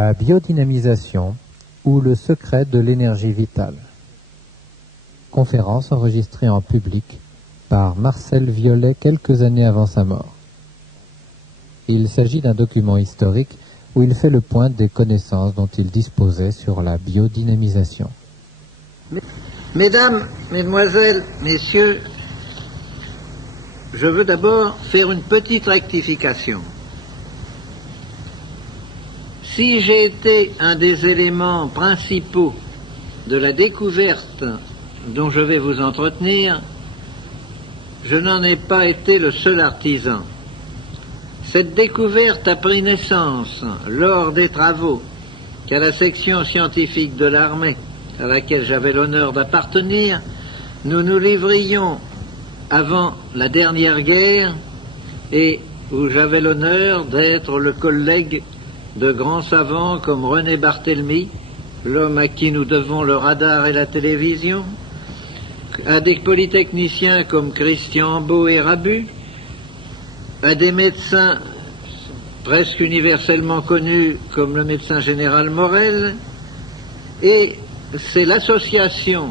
La biodynamisation ou le secret de l'énergie vitale. Conférence enregistrée en public par Marcel Violet quelques années avant sa mort. Il s'agit d'un document historique où il fait le point des connaissances dont il disposait sur la biodynamisation. Mesdames, Mesdemoiselles, Messieurs, je veux d'abord faire une petite rectification. Si j'ai été un des éléments principaux de la découverte dont je vais vous entretenir, je n'en ai pas été le seul artisan. Cette découverte a pris naissance lors des travaux qu'à la section scientifique de l'armée, à laquelle j'avais l'honneur d'appartenir, nous nous livrions avant la dernière guerre et où j'avais l'honneur d'être le collègue de grands savants comme René Barthélemy, l'homme à qui nous devons le radar et la télévision, à des polytechniciens comme Christian Beau et Rabu, à des médecins presque universellement connus comme le médecin général Morel, et c'est l'association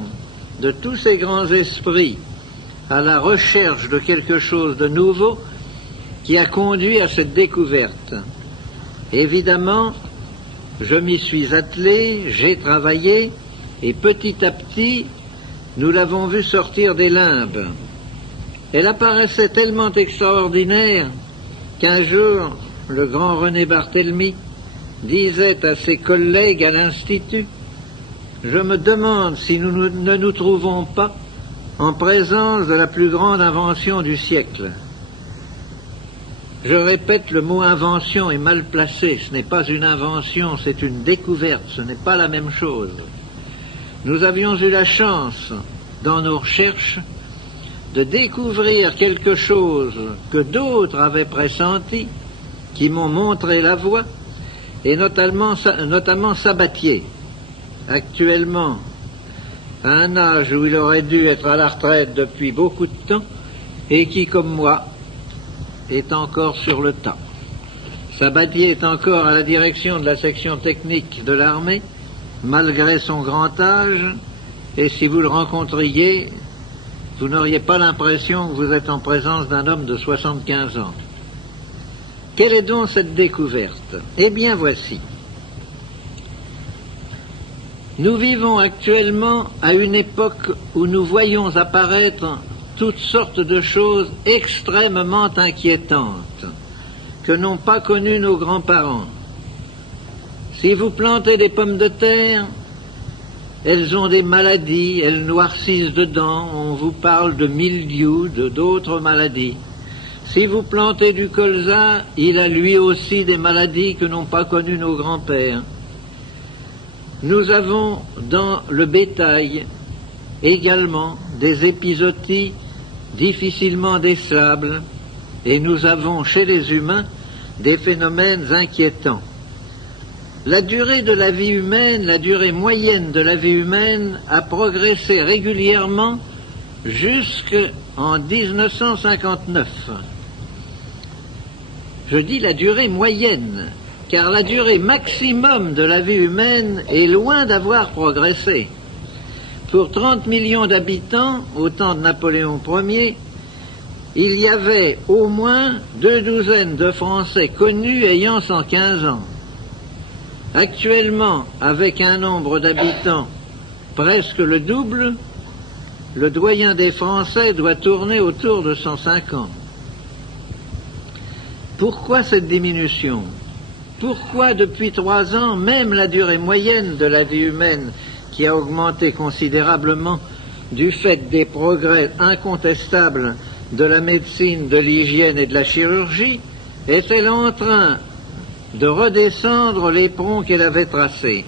de tous ces grands esprits à la recherche de quelque chose de nouveau qui a conduit à cette découverte. Évidemment, je m'y suis attelé, j'ai travaillé, et petit à petit, nous l'avons vu sortir des limbes. Elle apparaissait tellement extraordinaire qu'un jour, le grand René Barthélemy disait à ses collègues à l'Institut: « Je me demande si nous ne nous trouvons pas en présence de la plus grande invention du siècle. » Je répète, le mot invention est mal placé. Ce n'est pas une invention, c'est une découverte. Ce n'est pas la même chose. Nous avions eu la chance, dans nos recherches, de découvrir quelque chose que d'autres avaient pressenti, qui m'ont montré la voie, et notamment Sabatier, actuellement à un âge où il aurait dû être à la retraite depuis beaucoup de temps, et qui, comme moi, est encore sur le tas. Sabatier est encore à la direction de la section technique de l'armée, malgré son grand âge, et si vous le rencontriez, vous n'auriez pas l'impression que vous êtes en présence d'un homme de 75 ans. Quelle est donc cette découverte? Eh bien voici. Nous vivons actuellement à une époque où nous voyons apparaître toutes sortes de choses extrêmement inquiétantes que n'ont pas connues nos grands-parents. Si vous plantez des pommes de terre, elles ont des maladies, elles noircissent dedans, on vous parle de mildiou, d'autres maladies. Si vous plantez du colza, il a lui aussi des maladies que n'ont pas connues nos grands-pères. Nous avons dans le bétail également des épizooties difficilement décelables, et nous avons chez les humains des phénomènes inquiétants. La durée de la vie humaine, la durée moyenne de la vie humaine a progressé régulièrement jusqu'en 1959. Je dis la durée moyenne, car la durée maximum de la vie humaine est loin d'avoir progressé. Pour 30 millions d'habitants, au temps de Napoléon Ier, il y avait au moins 2 douzaines de Français connus ayant 115 ans. Actuellement, avec un nombre d'habitants presque le double, le doyen des Français doit tourner autour de 105 ans. Pourquoi cette diminution? Pourquoi depuis 3 ans, même la durée moyenne de la vie humaine, qui a augmenté considérablement du fait des progrès incontestables de la médecine, de l'hygiène et de la chirurgie, est-elle en train de redescendre l'éperon qu'elle avait tracé?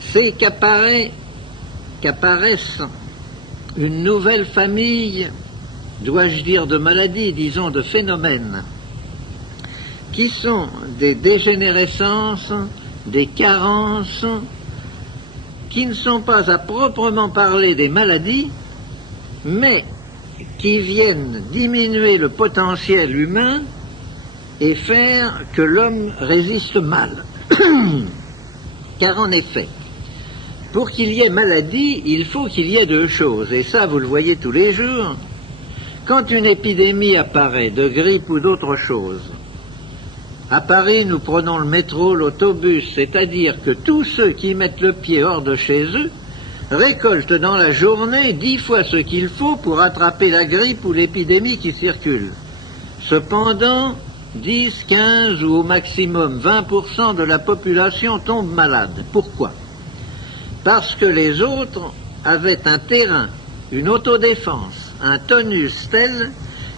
C'est qu'apparaissent une nouvelle famille, dois-je dire de maladies, disons de phénomènes, qui sont des dégénérescences, des carences, qui ne sont pas à proprement parler des maladies, mais qui viennent diminuer le potentiel humain et faire que l'homme résiste mal. Car en effet, pour qu'il y ait maladie, il faut qu'il y ait deux choses, et ça vous le voyez tous les jours. Quand une épidémie apparaît, de grippe ou d'autre chose, à Paris, nous prenons le métro, l'autobus, c'est-à-dire que tous ceux qui mettent le pied hors de chez eux récoltent dans la journée 10 fois ce qu'il faut pour attraper la grippe ou l'épidémie qui circule. Cependant, 10, 15 ou au maximum 20% de la population tombe malade. Pourquoi? Parce que les autres avaient un terrain, une autodéfense, un tonus tel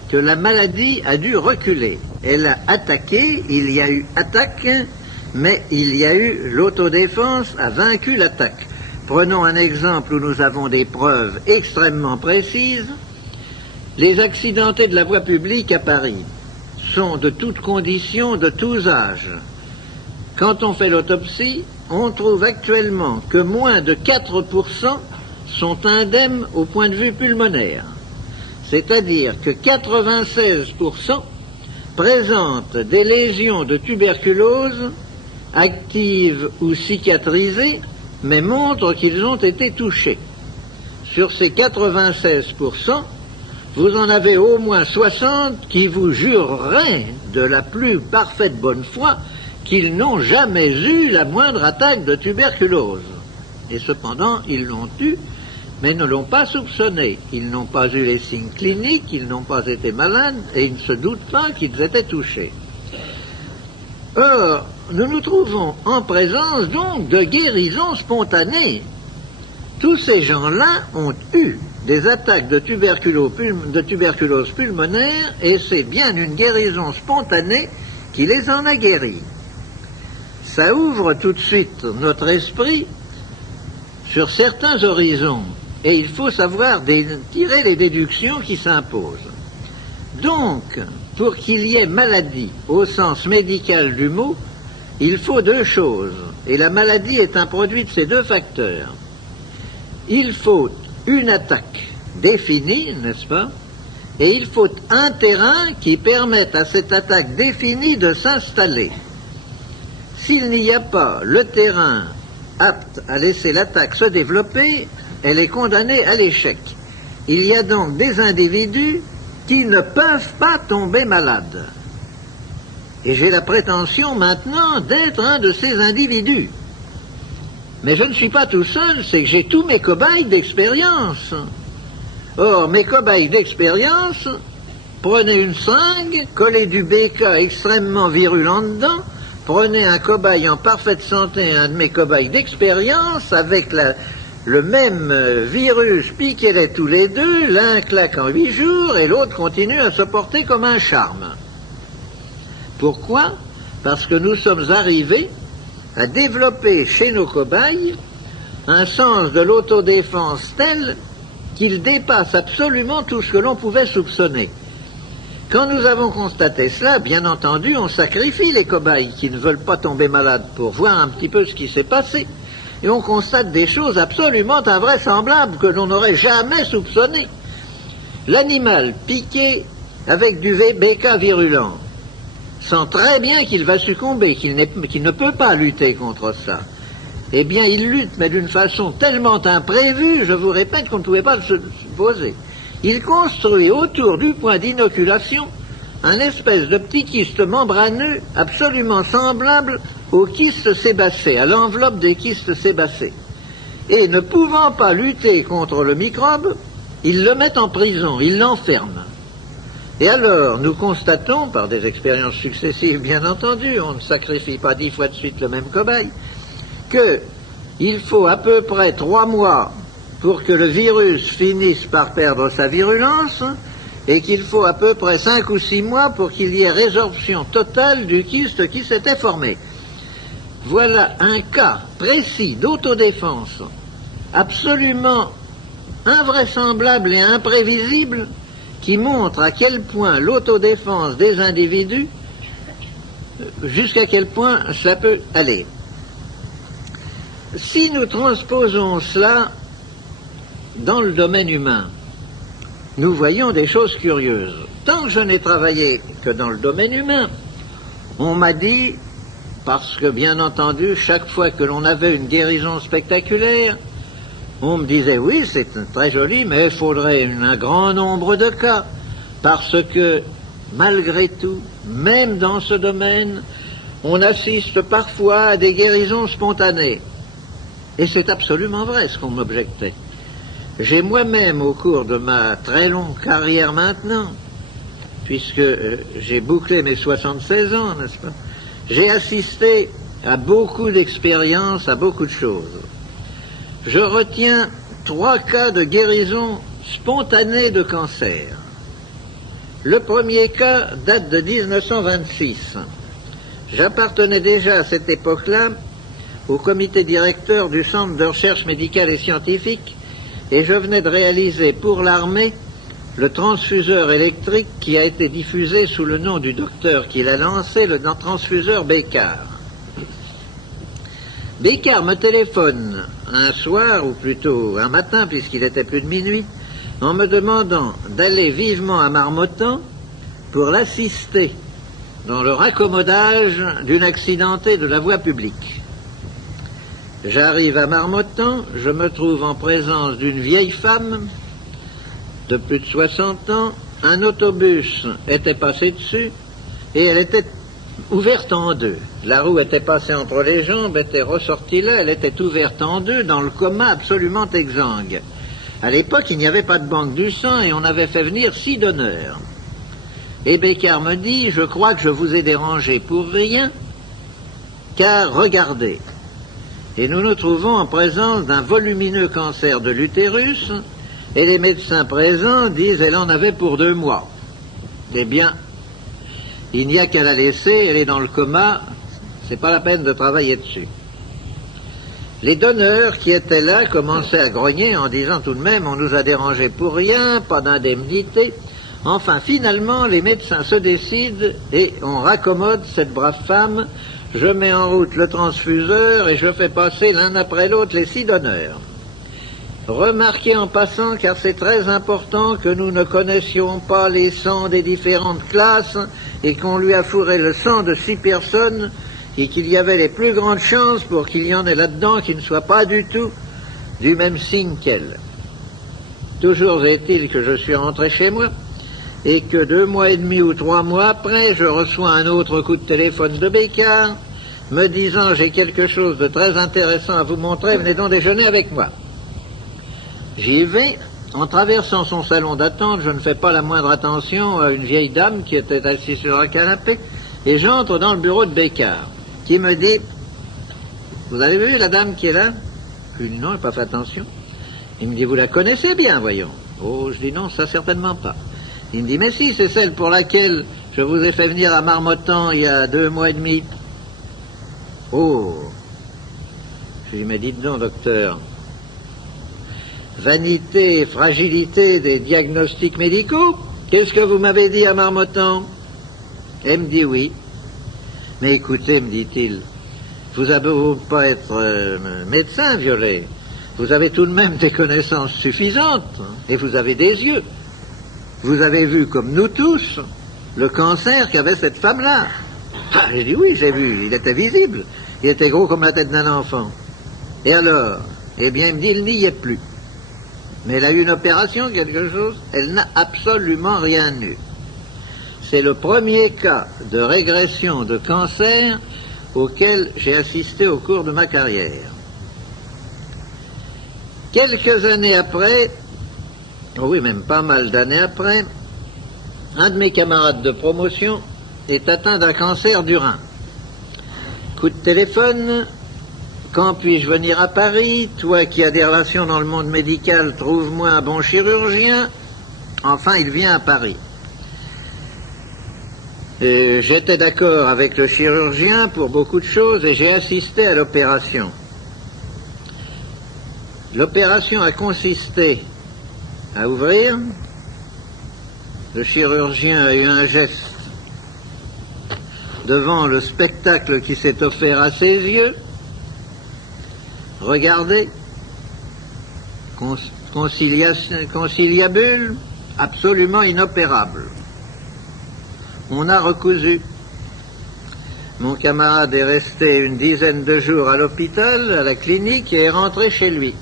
que la maladie a dû reculer. Elle a attaqué, il y a eu attaque, mais il y a eu l'autodéfense a vaincu l'attaque. Prenons un exemple où nous avons des preuves extrêmement précises. Les accidentés de la voie publique à Paris sont de toutes conditions, de tous âges. Quand on fait l'autopsie, on trouve actuellement que moins de 4% sont indemnes au point de vue pulmonaire. C'est-à-dire que 96% présentent des lésions de tuberculose actives ou cicatrisées, mais montrent qu'ils ont été touchés. Sur ces 96%, vous en avez au moins 60 qui vous jureraient de la plus parfaite bonne foi qu'ils n'ont jamais eu la moindre attaque de tuberculose. Et cependant, ils l'ont eu, mais ne l'ont pas soupçonné. Ils n'ont pas eu les signes cliniques, ils n'ont pas été malades, et ils ne se doutent pas qu'ils étaient touchés. Or, nous nous trouvons en présence donc de guérisons spontanées. Tous ces gens-là ont eu des attaques de tuberculose pulmonaire, et c'est bien une guérison spontanée qui les en a guéris. Ça ouvre tout de suite notre esprit sur certains horizons, et il faut savoir tirer les déductions qui s'imposent. Donc, pour qu'il y ait maladie au sens médical du mot, il faut deux choses, et la maladie est un produit de ces deux facteurs. Il faut une attaque définie, n'est-ce pas? Et il faut un terrain qui permette à cette attaque définie de s'installer. S'il n'y a pas le terrain apte à laisser l'attaque se développer, elle est condamnée à l'échec. Il y a donc des individus qui ne peuvent pas tomber malades. Et j'ai la prétention maintenant d'être un de ces individus. Mais je ne suis pas tout seul, c'est que j'ai tous mes cobayes d'expérience. Or, mes cobayes d'expérience, prenez une seringue, collez du BK extrêmement virulent dedans, prenez un cobaye en parfaite santé, un de mes cobayes d'expérience, avec le même virus, piquez-les tous les deux, l'un claque en 8 jours et l'autre continue à se porter comme un charme. Pourquoi? Parce que nous sommes arrivés à développer chez nos cobayes un sens de l'autodéfense tel qu'il dépasse absolument tout ce que l'on pouvait soupçonner. Quand nous avons constaté cela, bien entendu, on sacrifie les cobayes qui ne veulent pas tomber malades pour voir un petit peu ce qui s'est passé. Et on constate des choses absolument invraisemblables que l'on n'aurait jamais soupçonnées. L'animal piqué avec du BK virulent sent très bien qu'il va succomber, qu'il ne peut pas lutter contre ça. Eh bien, il lutte, mais d'une façon tellement imprévue, je vous répète qu'on ne pouvait pas le supposer. Il construit autour du point d'inoculation un espèce de petit kyste membraneux absolument semblable au kyste sébacé, à l'enveloppe des kystes sébacés. Et ne pouvant pas lutter contre le microbe, il le met en prison, il l'enferme. Et alors, nous constatons, par des expériences successives bien entendu, on ne sacrifie pas 10 fois de suite le même cobaye, qu'il faut à peu près 3 mois pour que le virus finisse par perdre sa virulence, et qu'il faut à peu près 5 ou 6 mois pour qu'il y ait résorption totale du kyste qui s'était formé. Voilà un cas précis d'autodéfense, absolument invraisemblable et imprévisible, qui montre à quel point l'autodéfense des individus, jusqu'à quel point ça peut aller. Si nous transposons cela dans le domaine humain, nous voyons des choses curieuses. Tant que je n'ai travaillé que dans le domaine humain, on m'a dit, parce que, bien entendu, chaque fois que l'on avait une guérison spectaculaire, on me disait, oui, c'est très joli, mais il faudrait un grand nombre de cas, parce que, malgré tout, même dans ce domaine, on assiste parfois à des guérisons spontanées. Et c'est absolument vrai ce qu'on m'objectait. J'ai moi-même, au cours de ma très longue carrière maintenant, puisque j'ai bouclé mes 76 ans, n'est-ce pas, j'ai assisté à beaucoup d'expériences, à beaucoup de choses. Je retiens 3 cas de guérison spontanée de cancer. Le premier cas date de 1926. J'appartenais déjà à cette époque-là au comité directeur du Centre de recherche médicale et scientifique et je venais de réaliser pour l'armée le transfuseur électrique qui a été diffusé sous le nom du docteur qui l'a lancé, le transfuseur Bécard. Bécard me téléphone un soir, ou plutôt un matin puisqu'il était plus de minuit, en me demandant d'aller vivement à Marmottan pour l'assister dans le raccommodage d'une accidentée de la voie publique. J'arrive à Marmottan, je me trouve en présence d'une vieille femme de plus de 60 ans, un autobus était passé dessus et elle était ouverte en deux. La roue était passée entre les jambes, était ressortie là, elle était ouverte en deux dans le coma absolument exsangue. À l'époque, il n'y avait pas de banque du sang et on avait fait venir 6 donneurs. Et Bécard me dit, je crois que je vous ai dérangé pour rien, car regardez. Et nous nous trouvons en présence d'un volumineux cancer de l'utérus, et les médecins présents disent, elle en avait pour 2 mois. Eh bien, il n'y a qu'à la laisser, elle est dans le coma, c'est pas la peine de travailler dessus. Les donneurs qui étaient là commençaient à grogner en disant tout de même, on nous a dérangé pour rien, pas d'indemnité. Enfin, finalement, les médecins se décident et on raccommode cette brave femme. Je mets en route le transfuseur et je fais passer l'un après l'autre les 6 donneurs. Remarquez en passant, car c'est très important, que nous ne connaissions pas les sangs des différentes classes et qu'on lui a fourré le sang de 6 personnes et qu'il y avait les plus grandes chances pour qu'il y en ait là-dedans qui ne soient pas du tout du même signe qu'elle. Toujours est-il que je suis rentré chez moi et que 2 mois et demi ou 3 mois après, je reçois un autre coup de téléphone de Bécard me disant « J'ai quelque chose de très intéressant à vous montrer, venez donc déjeuner avec moi ». J'y vais. En traversant son salon d'attente, je ne fais pas la moindre attention à une vieille dame qui était assise sur un canapé et j'entre dans le bureau de Bécard qui me dit « Vous avez vu la dame qui est là ?» Je lui dis « Non, je n'ai pas fait attention ». Il me dit « Vous la connaissez bien, voyons ». Oh, je dis « Non, ça certainement pas ». Il me dit « Mais si, c'est celle pour laquelle je vous ai fait venir à Marmottan il y a 2 mois et demi. » Oh. Je lui dis « Mais dites donc, docteur, vanité et fragilité des diagnostics médicaux, qu'est-ce que vous m'avez dit à Marmottan ?» Elle me dit « Oui. » Mais écoutez, me dit-il, vous avez beau pas être médecin, Violet, vous avez tout de même des connaissances suffisantes, hein, et vous avez des yeux. Vous avez vu, comme nous tous, le cancer qu'avait cette femme-là. Ah, j'ai dit oui, j'ai vu, il était visible, il était gros comme la tête d'un enfant. Et alors, eh bien, il me dit, il n'y est plus. Mais elle a eu une opération, quelque chose, elle n'a absolument rien eu. C'est le premier cas de régression de cancer auquel j'ai assisté au cours de ma carrière. Quelques années après, oh oui, même pas mal d'années après, un de mes camarades de promotion est atteint d'un cancer du rein. Coup de téléphone, quand puis-je venir à Paris? Toi qui as des relations dans le monde médical, trouve-moi un bon chirurgien. Enfin, il vient à Paris. J'étais d'accord avec le chirurgien pour beaucoup de choses et j'ai assisté à l'opération. L'opération a consisté à ouvrir. Le chirurgien a eu un geste devant le spectacle qui s'est offert à ses yeux. Regardez, conciliabule, absolument inopérable. On a recousu. Mon camarade est resté une dizaine de jours à l'hôpital, à la clinique, et est rentré chez lui.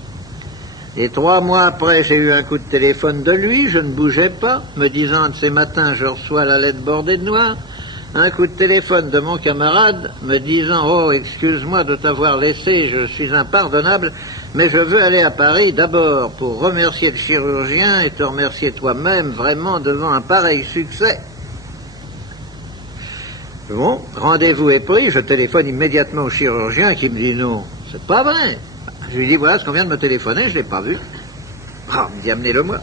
Et 3 mois après, j'ai eu un coup de téléphone de lui, je ne bougeais pas, me disant de ces matins, je reçois la lettre bordée de noir. Un coup de téléphone de mon camarade me disant « Oh, excuse-moi de t'avoir laissé, je suis impardonnable, mais je veux aller à Paris d'abord pour remercier le chirurgien et te remercier toi-même vraiment devant un pareil succès. » Bon, rendez-vous est pris, je téléphone immédiatement au chirurgien qui me dit « Non, c'est pas vrai. » Je lui dis « Voilà ce qu'on vient de me téléphoner, je ne l'ai pas vu. » Ah, il me dit « Amenez-le-moi. »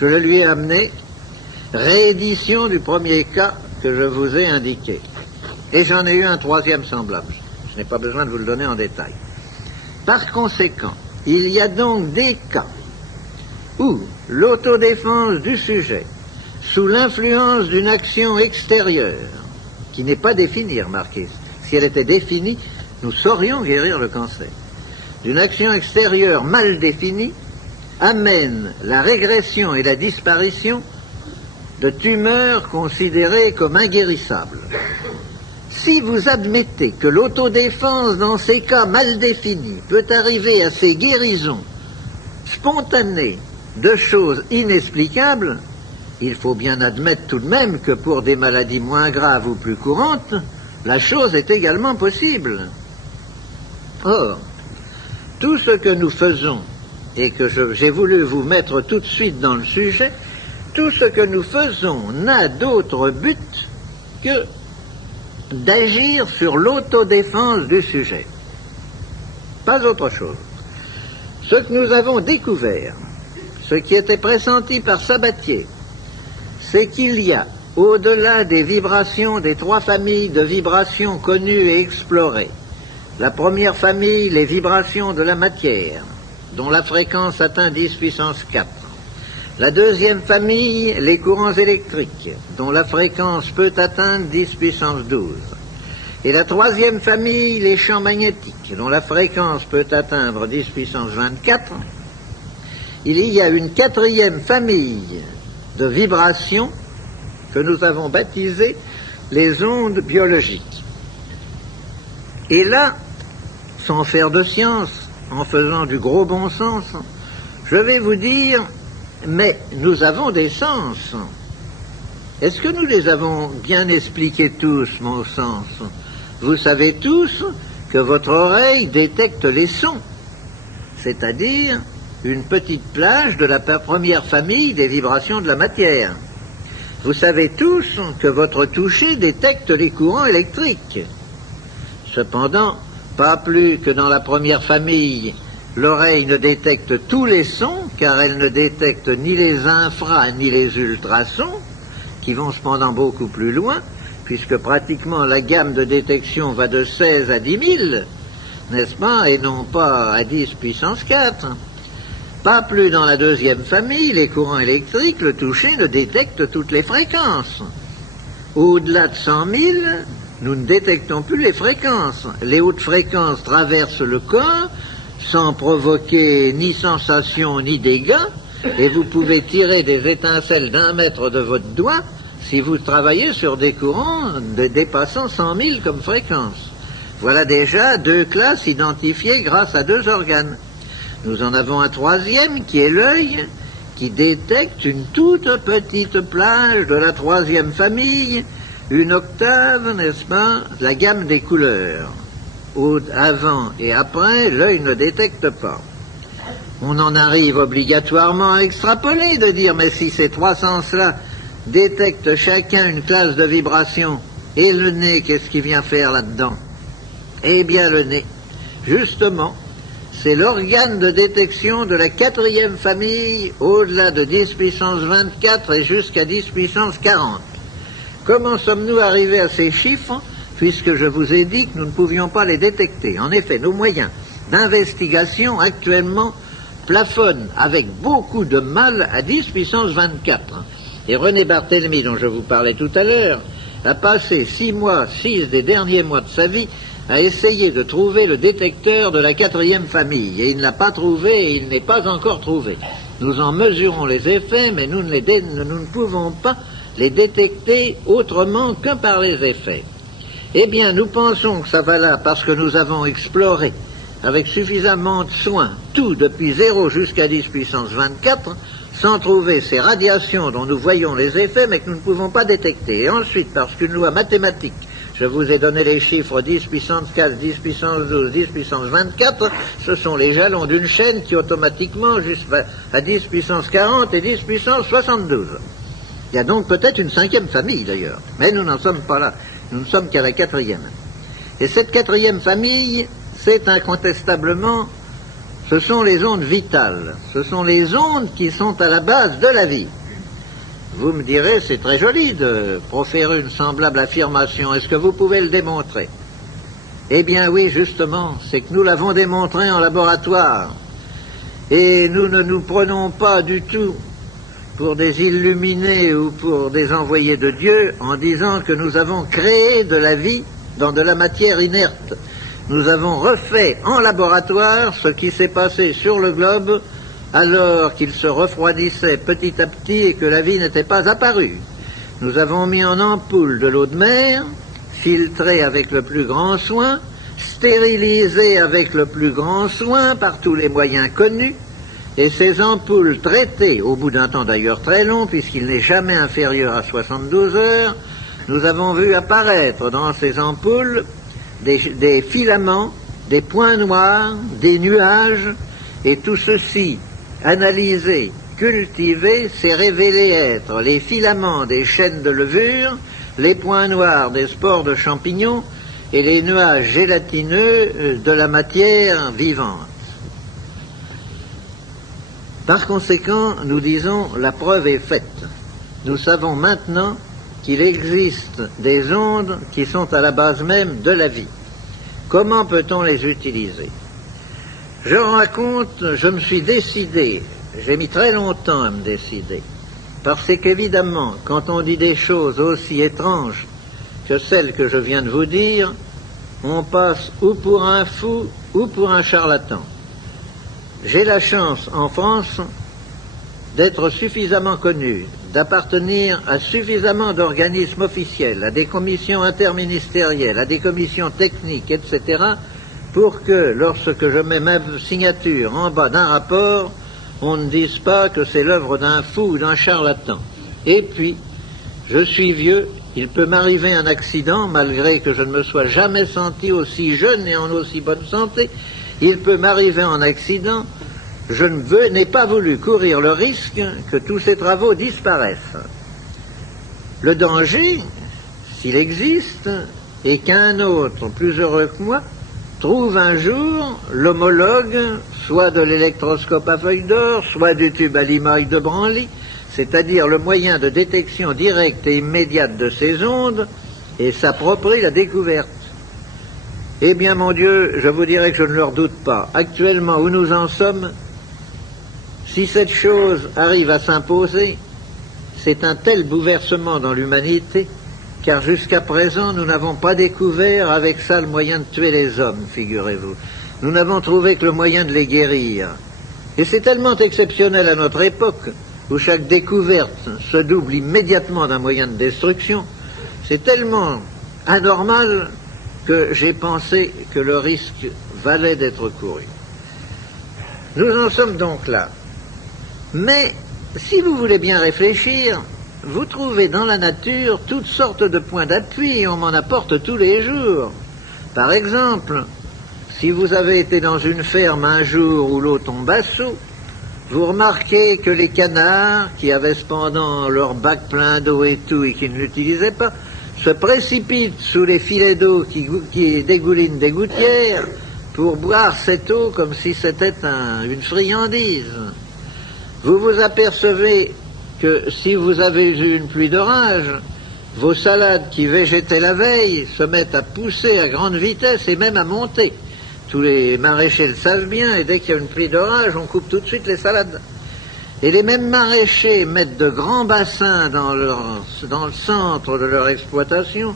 Je le lui ai amené, réédition du premier cas que je vous ai indiqué. Et j'en ai eu un 3e semblable. Je n'ai pas besoin de vous le donner en détail. Par conséquent, il y a donc des cas où l'autodéfense du sujet, sous l'influence d'une action extérieure, qui n'est pas définie, remarquez, si elle était définie, nous saurions guérir le cancer, d'une action extérieure mal définie, amène la régression et la disparition de tumeurs considérées comme inguérissables. Si vous admettez que l'autodéfense dans ces cas mal définis peut arriver à ces guérisons spontanées de choses inexplicables, il faut bien admettre tout de même que pour des maladies moins graves ou plus courantes, la chose est également possible. Or, tout ce que nous faisons, et que j'ai voulu vous mettre tout de suite dans le sujet, tout ce que nous faisons n'a d'autre but que d'agir sur l'autodéfense du sujet. Pas autre chose. Ce que nous avons découvert, ce qui était pressenti par Sabatier, c'est qu'il y a, au-delà des vibrations des 3 familles de vibrations connues et explorées, la première famille, les vibrations de la matière, dont la fréquence atteint 10 puissance 4. La deuxième famille, les courants électriques, dont la fréquence peut atteindre 10 puissance 12. Et la troisième famille, les champs magnétiques, dont la fréquence peut atteindre 10 puissance 24. Il y a une 4e famille de vibrations que nous avons baptisées les ondes biologiques. Et là, sans faire de science, en faisant du gros bon sens, je vais vous dire, mais nous avons des sens. Est-ce que nous les avons bien expliqués tous, mon sens? Vous savez tous que votre oreille détecte les sons, c'est-à-dire une petite plage de la première famille des vibrations de la matière. Vous savez tous que votre toucher détecte les courants électriques. Cependant, pas plus que dans la première famille, l'oreille ne détecte tous les sons, car elle ne détecte ni les infra ni les ultrasons, qui vont cependant beaucoup plus loin, puisque pratiquement la gamme de détection va de 16 à 10 000, n'est-ce pas, et non pas à 10 puissance 4. Pas plus dans la deuxième famille, les courants électriques, le toucher ne détecte toutes les fréquences. Au-delà de 100 000, nous ne détectons plus les fréquences. Les hautes fréquences traversent le corps sans provoquer ni sensation ni dégâts, et vous pouvez tirer des étincelles d'1 mètre de votre doigt si vous travaillez sur des courants dépassant 100 000 comme fréquence. Voilà déjà 2 classes identifiées grâce à 2 organes. Nous en avons un 3e qui est l'œil, qui détecte une toute petite plage de la 3e famille, une octave, n'est-ce pas, la gamme des couleurs. Avant et après, l'œil ne détecte pas. On en arrive obligatoirement à extrapoler, de dire, mais si ces 3 sens-là détectent chacun une classe de vibration, et le nez, qu'est-ce qu'il vient faire là-dedans? Eh bien, le nez, justement, c'est l'organe de détection de la 4e famille, au-delà de 10 puissance 24 et jusqu'à 10 puissance 40. Comment sommes-nous arrivés à ces chiffres, puisque je vous ai dit que nous ne pouvions pas les détecter? En effet, nos moyens d'investigation actuellement plafonnent avec beaucoup de mal à 10 puissance 24. Et René Barthélemy, dont je vous parlais tout à l'heure, a passé 6 des derniers mois de sa vie à essayer de trouver le détecteur de la 4e famille. Et il ne l'a pas trouvé, et il n'est pas encore trouvé. Nous en mesurons les effets, mais nous ne pouvons pas les détecter autrement que par les effets. Eh bien, nous pensons que ça va là parce que nous avons exploré avec suffisamment de soin tout depuis 0 jusqu'à 10 puissance 24, sans trouver ces radiations dont nous voyons les effets, mais que nous ne pouvons pas détecter. Et ensuite, parce qu'une loi mathématique, je vous ai donné les chiffres 10 puissance 4, 10 puissance 12, 10 puissance 24, ce sont les jalons d'une chaîne qui automatiquement va à 10 puissance 40 et 10 puissance 72. Il y a donc peut-être une 5e famille d'ailleurs, mais nous n'en sommes pas là, nous ne sommes qu'à la 4e. Et cette 4e famille, c'est incontestablement, ce sont les ondes vitales, ce sont les ondes qui sont à la base de la vie. Vous me direz, c'est très joli de proférer une semblable affirmation. Est-ce que vous pouvez le démontrer? Eh bien oui, justement, c'est que nous l'avons démontré en laboratoire. Et nous ne nous prenons pas du tout pour des illuminés ou pour des envoyés de Dieu en disant que nous avons créé de la vie dans de la matière inerte. Nous avons refait en laboratoire ce qui s'est passé sur le globe alors qu'il se refroidissait petit à petit et que la vie n'était pas apparue. Nous avons mis en ampoule de l'eau de mer, filtrée avec le plus grand soin, stérilisée avec le plus grand soin par tous les moyens connus, et ces ampoules traitées, au bout d'un temps d'ailleurs très long, puisqu'il n'est jamais inférieur à 72 heures, nous avons vu apparaître dans ces ampoules des filaments, des points noirs, des nuages, et tout ceci analysé, cultivé, s'est révélé être les filaments des chaînes de levure, les points noirs des spores de champignons et les nuages gélatineux de la matière vivante. Par conséquent, nous disons, la preuve est faite. Nous savons maintenant qu'il existe des ondes qui sont à la base même de la vie. Comment peut-on les utiliser? Je raconte, je me suis décidé, j'ai mis très longtemps à me décider, parce qu'évidemment, quand on dit des choses aussi étranges que celles que je viens de vous dire, on passe ou pour un fou ou pour un charlatan. J'ai la chance en France d'être suffisamment connu, d'appartenir à suffisamment d'organismes officiels, à des commissions interministérielles, à des commissions techniques, etc., pour que, lorsque je mets ma signature en bas d'un rapport, on ne dise pas que c'est l'œuvre d'un fou ou d'un charlatan. Et puis, je suis vieux, il peut m'arriver un accident, malgré que je ne me sois jamais senti aussi jeune et en aussi bonne santé, il peut m'arriver un accident, je n'ai pas voulu courir le risque que tous ces travaux disparaissent. Le danger, s'il existe, est qu'un autre, plus heureux que moi, trouve un jour l'homologue, soit de l'électroscope à feuille d'or, soit du tube à limaille de Branly, c'est-à-dire le moyen de détection directe et immédiate de ces ondes, et s'approprie la découverte. Eh bien, mon Dieu, je vous dirais que je ne le redoute pas. Actuellement, où nous en sommes, si cette chose arrive à s'imposer, c'est un tel bouleversement dans l'humanité, car jusqu'à présent, nous n'avons pas découvert avec ça le moyen de tuer les hommes, figurez-vous. Nous n'avons trouvé que le moyen de les guérir. Et c'est tellement exceptionnel à notre époque, où chaque découverte se double immédiatement d'un moyen de destruction, c'est tellement anormal que j'ai pensé que le risque valait d'être couru. Nous en sommes donc là. Mais, si vous voulez bien réfléchir, vous trouvez dans la nature toutes sortes de points d'appui et on m'en apporte tous les jours. Par exemple, si vous avez été dans une ferme un jour où l'eau tombe à seau, vous remarquez que les canards, qui avaient cependant leur bac plein d'eau et tout et qui ne l'utilisaient pas, se précipitent sous les filets d'eau qui dégoulinent des gouttières pour boire cette eau comme si c'était une friandise. Vous vous apercevez que si vous avez eu une pluie d'orage, vos salades qui végétaient la veille se mettent à pousser à grande vitesse et même à monter. Tous les maraîchers le savent bien, et dès qu'il y a une pluie d'orage, on coupe tout de suite les salades. Et les mêmes maraîchers mettent de grands bassins dans le centre de leur exploitation,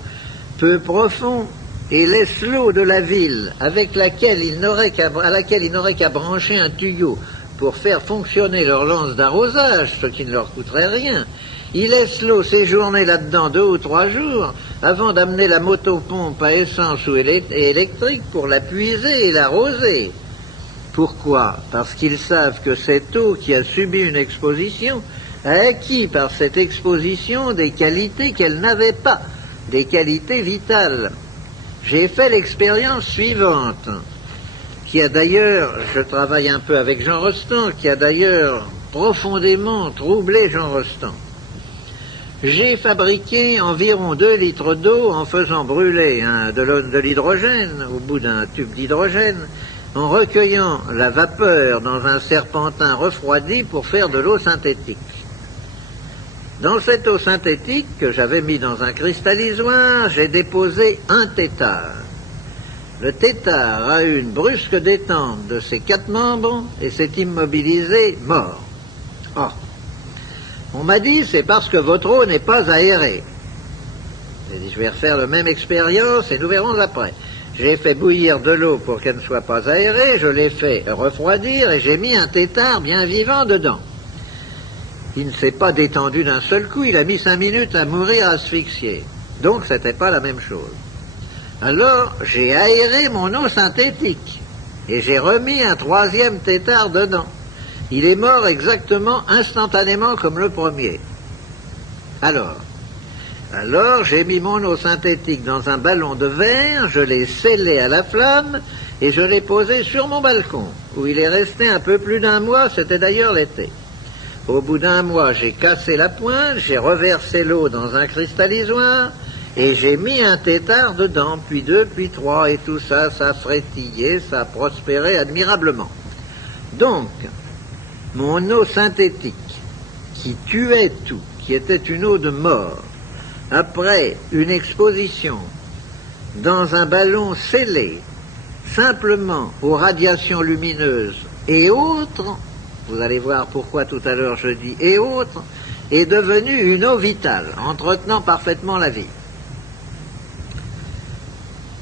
peu profonds, et laissent l'eau de la ville, à laquelle ils n'auraient qu'à brancher un tuyau pour faire fonctionner leur lance d'arrosage, ce qui ne leur coûterait rien. Ils laissent l'eau séjourner là-dedans 2 ou 3 jours, avant d'amener la motopompe à essence ou électrique pour la puiser et l'arroser. Pourquoi? Parce qu'ils savent que cette eau qui a subi une exposition a acquis par cette exposition des qualités qu'elle n'avait pas, des qualités vitales. J'ai fait l'expérience suivante, qui a d'ailleurs, je travaille un peu avec Jean Rostand, qui a d'ailleurs profondément troublé Jean Rostand. J'ai fabriqué environ 2 litres d'eau en faisant brûler de l'hydrogène au bout d'un tube d'hydrogène, en recueillant la vapeur dans un serpentin refroidi pour faire de l'eau synthétique. Dans cette eau synthétique que j'avais mis dans un cristallisoire, j'ai déposé un tétard. Le tétard a eu une brusque détente de ses 4 membres et s'est immobilisé mort. Oh. On m'a dit, c'est parce que votre eau n'est pas aérée. J'ai dit, je vais refaire la même expérience et nous verrons après. J'ai fait bouillir de l'eau pour qu'elle ne soit pas aérée, je l'ai fait refroidir et j'ai mis un tétard bien vivant dedans. Il ne s'est pas détendu d'un seul coup, il a mis 5 minutes à mourir asphyxié. Donc c'était pas la même chose. Alors j'ai aéré mon eau synthétique et j'ai remis un 3e tétard dedans. Il est mort exactement instantanément comme le premier. Alors j'ai mis mon eau synthétique dans un ballon de verre, je l'ai scellé à la flamme et je l'ai posé sur mon balcon, où il est resté un peu plus d'1 mois, c'était d'ailleurs l'été. Au bout d'1 mois, j'ai cassé la pointe, j'ai reversé l'eau dans un cristallisoire et j'ai mis un tétard dedans, puis 2, puis 3, et tout ça, ça a frétillé, ça a prospéré admirablement. Donc, mon eau synthétique, qui tuait tout, qui était une eau de mort, après une exposition dans un ballon scellé, simplement aux radiations lumineuses et autres, vous allez voir pourquoi tout à l'heure je dis et autres, est devenue une eau vitale, entretenant parfaitement la vie.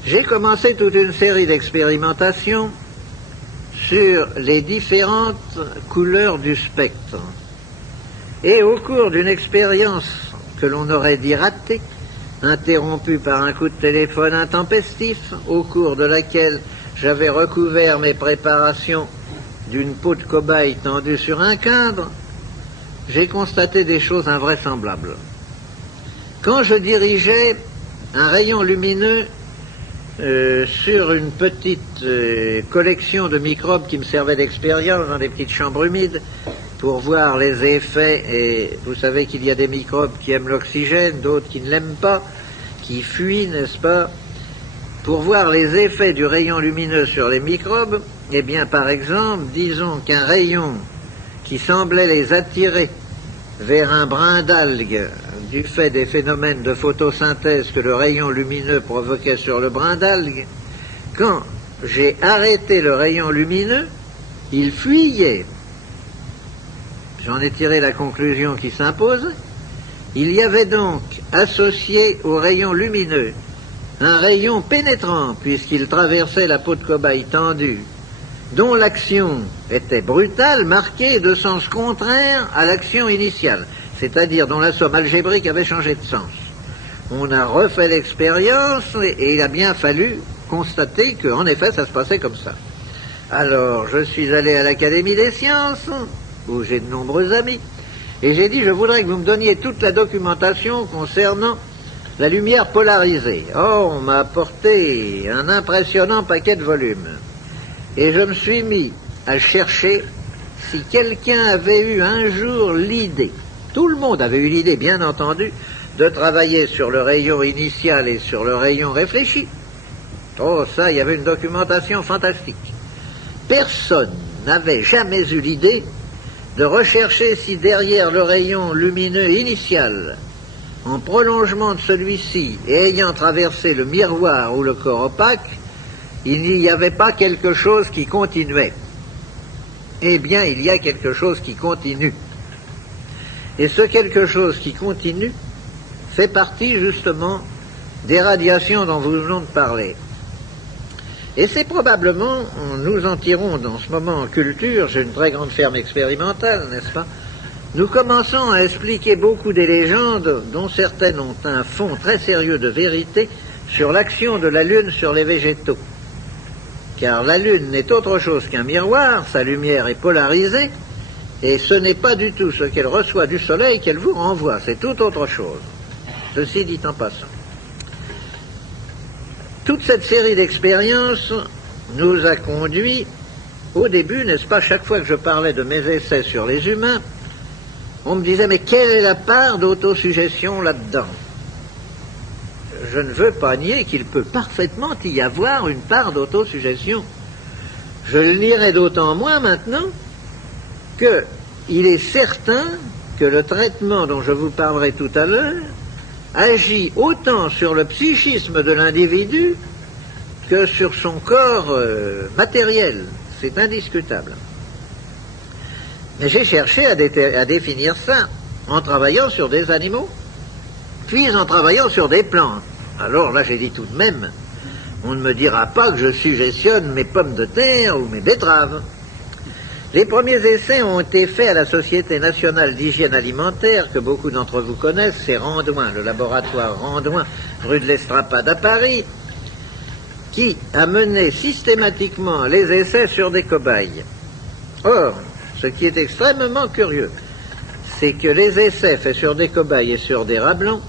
J'ai commencé toute une série d'expérimentations sur les différentes couleurs du spectre. Et au cours d'une expérience que l'on aurait dit ratée, interrompue par un coup de téléphone intempestif, au cours de laquelle j'avais recouvert mes préparations d'une peau de cobaye tendue sur un cadre, j'ai constaté des choses invraisemblables. Quand je dirigeais un rayon lumineux sur une petite collection de microbes qui me servait d'expérience dans des petites chambres humides pour voir les effets, et vous savez qu'il y a des microbes qui aiment l'oxygène, d'autres qui ne l'aiment pas, qui fuient, n'est-ce pas? Pour voir les effets du rayon lumineux sur les microbes, eh bien par exemple, disons qu'un rayon qui semblait les attirer vers un brin d'algue du fait des phénomènes de photosynthèse que le rayon lumineux provoquait sur le brin d'algue, quand j'ai arrêté le rayon lumineux, il fuyait. J'en ai tiré la conclusion qui s'impose. Il y avait donc associé au rayon lumineux un rayon pénétrant, puisqu'il traversait la peau de cobaye tendue, dont l'action était brutale, marquée de sens contraire à l'action initiale, c'est-à-dire dont la somme algébrique avait changé de sens. On a refait l'expérience et il a bien fallu constater qu'en effet ça se passait comme ça. Alors je suis allé à l'Académie des sciences, où j'ai de nombreux amis, et j'ai dit je voudrais que vous me donniez toute la documentation concernant la lumière polarisée. Or on m'a apporté un impressionnant paquet de volumes. Et je me suis mis à chercher si quelqu'un avait eu un jour l'idée, tout le monde avait eu l'idée bien entendu, de travailler sur le rayon initial et sur le rayon réfléchi. Oh ça, il y avait une documentation fantastique. Personne n'avait jamais eu l'idée de rechercher si derrière le rayon lumineux initial, en prolongement de celui-ci et ayant traversé le miroir ou le corps opaque, il n'y avait pas quelque chose qui continuait. Eh bien, il y a quelque chose qui continue. Et ce quelque chose qui continue fait partie justement des radiations dont nous venons de parler. Et c'est probablement, nous en tirons dans ce moment en culture, j'ai une très grande ferme expérimentale, n'est-ce pas? nous commençons à expliquer beaucoup des légendes dont certaines ont un fond très sérieux de vérité sur l'action de la Lune sur les végétaux. Car la Lune n'est autre chose qu'un miroir, sa lumière est polarisée, et ce n'est pas du tout ce qu'elle reçoit du Soleil qu'elle vous renvoie, c'est tout autre chose. Ceci dit en passant. Toute cette série d'expériences nous a conduit, au début, n'est-ce pas, chaque fois que je parlais de mes essais sur les humains, on me disait, mais quelle est la part d'autosuggestion là-dedans? Je ne veux pas nier qu'il peut parfaitement y avoir une part d'autosuggestion. Je le nierai d'autant moins maintenant qu'il est certain que le traitement dont je vous parlerai tout à l'heure agit autant sur le psychisme de l'individu que sur son corps matériel. C'est indiscutable. Mais j'ai cherché à définir ça en travaillant sur des animaux, puis en travaillant sur des plantes. Alors là, j'ai dit tout de même, on ne me dira pas que je suggestionne mes pommes de terre ou mes betteraves. Les premiers essais ont été faits à la Société nationale d'hygiène alimentaire, que beaucoup d'entre vous connaissent, c'est Randouin, le laboratoire Randouin, rue de l'Estrapade à Paris, qui a mené systématiquement les essais sur des cobayes. Or, ce qui est extrêmement curieux, c'est que les essais faits sur des cobayes et sur des rats blancs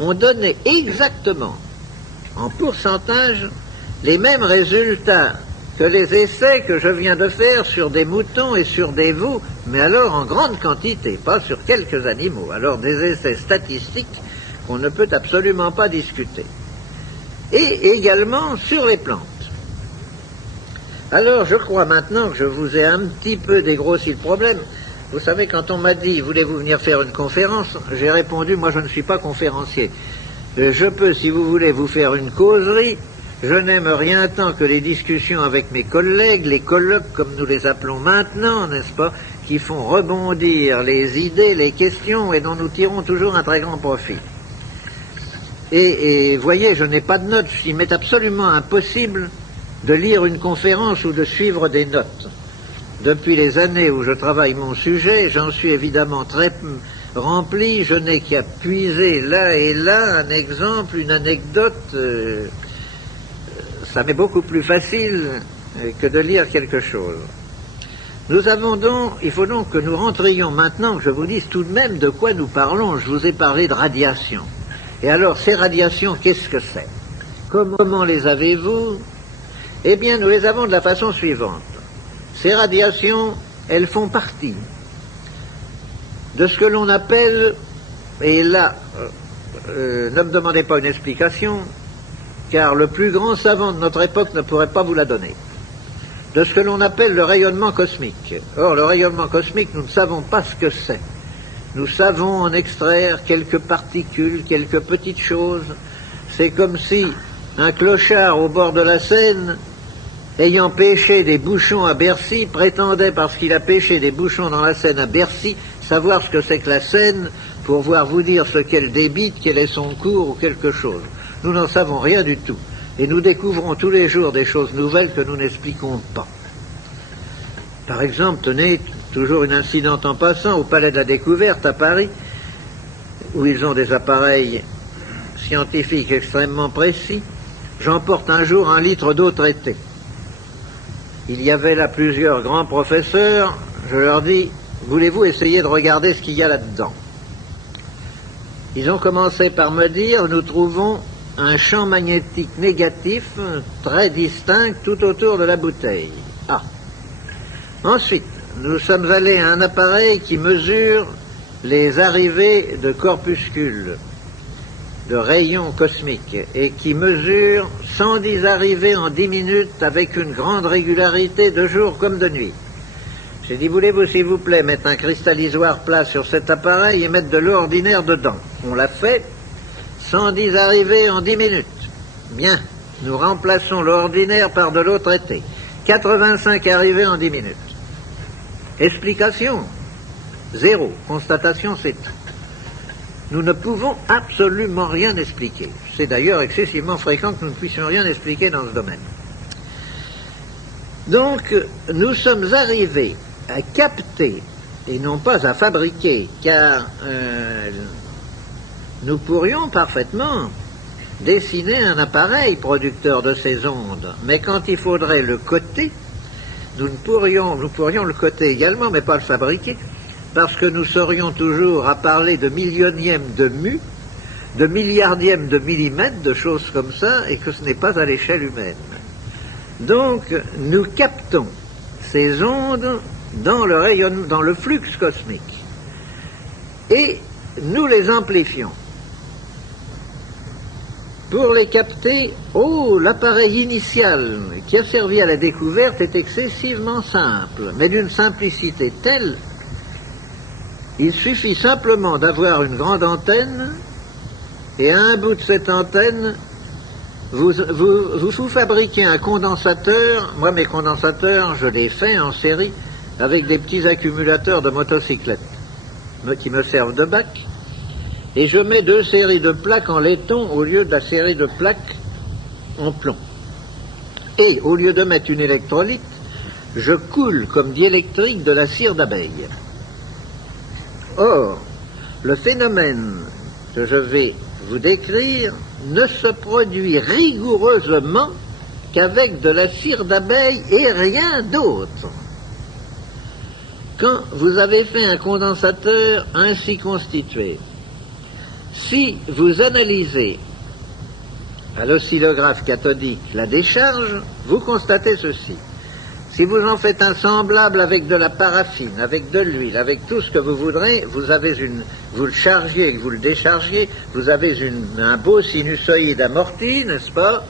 ont donné exactement, en pourcentage, les mêmes résultats que les essais que je viens de faire sur des moutons et sur des veaux, mais alors en grande quantité, pas sur quelques animaux. Alors des essais statistiques qu'on ne peut absolument pas discuter. Et également sur les plantes. Alors je crois maintenant que je vous ai un petit peu dégrossi le problème. Vous savez, quand on m'a dit « Voulez-vous venir faire une conférence ?» j'ai répondu « Moi, je ne suis pas conférencier. Je peux, si vous voulez, vous faire une causerie. Je n'aime rien tant que les discussions avec mes collègues, les colloques, comme nous les appelons maintenant, n'est-ce pas, qui font rebondir les idées, les questions, et dont nous tirons toujours un très grand profit. Et voyez, je n'ai pas de notes. Il m'est absolument impossible de lire une conférence ou de suivre des notes. Depuis les années où je travaille mon sujet, j'en suis évidemment très rempli, je n'ai qu'à puiser là et là un exemple, une anecdote, ça m'est beaucoup plus facile que de lire quelque chose. Il faut donc que nous rentrions maintenant, que je vous dise tout de même de quoi nous parlons. Je vous ai parlé de radiation. Et alors, ces radiations, qu'est-ce que c'est? Comment les avez-vous? Eh bien, nous les avons de la façon suivante. Ces radiations, elles font partie de ce que l'on appelle, et là, ne me demandez pas une explication, car le plus grand savant de notre époque ne pourrait pas vous la donner, de ce que l'on appelle le rayonnement cosmique. Or, le rayonnement cosmique, nous ne savons pas ce que c'est. Nous savons en extraire quelques particules, quelques petites choses. C'est comme si un clochard au bord de la Seine, ayant pêché des bouchons à Bercy, prétendait, parce qu'il a pêché des bouchons dans la Seine à Bercy, savoir ce que c'est que la Seine, pour pouvoir vous dire ce qu'elle débite, quel est son cours ou quelque chose. Nous n'en savons rien du tout. Et nous découvrons tous les jours des choses nouvelles que nous n'expliquons pas. Par exemple, tenez, toujours une incidente en passant, au Palais de la Découverte à Paris, où ils ont des appareils scientifiques extrêmement précis, j'emporte un jour 1 litre d'eau traitée. Il y avait là plusieurs grands professeurs, je leur dis, voulez-vous essayer de regarder ce qu'il y a là-dedans? Ils ont commencé par me dire, nous trouvons un champ magnétique négatif très distinct tout autour de la bouteille. Ah. Ensuite, nous sommes allés à un appareil qui mesure les arrivées de corpuscules, de rayons cosmiques, et qui mesure 110 arrivées en 10 minutes avec une grande régularité de jour comme de nuit. J'ai dit, voulez-vous s'il vous plaît mettre un cristallisoire plat sur cet appareil et mettre de l'eau ordinaire dedans? On l'a fait, 110 arrivées en 10 minutes. Bien, nous remplaçons l'eau ordinaire par de l'eau traitée. 85 arrivées en 10 minutes. Explication? 0. Constatation, c'est tout. Nous ne pouvons absolument rien expliquer. C'est d'ailleurs excessivement fréquent que nous ne puissions rien expliquer dans ce domaine. Donc, nous sommes arrivés à capter et non pas à fabriquer, car nous pourrions parfaitement dessiner un appareil producteur de ces ondes, mais quand il faudrait le coter, nous pourrions le coter également, mais pas le fabriquer, parce que nous serions toujours à parler de millionièmes de mu, de milliardièmes de millimètres, de choses comme ça, et que ce n'est pas à l'échelle humaine. Donc, nous captons ces ondes dans le rayonnement, dans le flux cosmique, et nous les amplifions. Pour les capter, l'appareil initial qui a servi à la découverte est excessivement simple, mais d'une simplicité telle, il suffit simplement d'avoir une grande antenne, et à un bout de cette antenne, vous fabriquez un condensateur. Moi, mes condensateurs, je les fais en série avec des petits accumulateurs de motocyclettes qui me servent de bac. Et je mets 2 séries de plaques en laiton au lieu de la série de plaques en plomb. Et au lieu de mettre une électrolyte, je coule comme diélectrique de la cire d'abeille. Or, le phénomène que je vais vous décrire ne se produit rigoureusement qu'avec de la cire d'abeille et rien d'autre. Quand vous avez fait un condensateur ainsi constitué, si vous analysez à l'oscillographe cathodique la décharge, vous constatez ceci. Si vous en faites un semblable avec de la paraffine, avec de l'huile, avec tout ce que vous voudrez, vous le chargiez et que vous le déchargiez, vous avez un beau sinusoïde amorti, n'est-ce pas,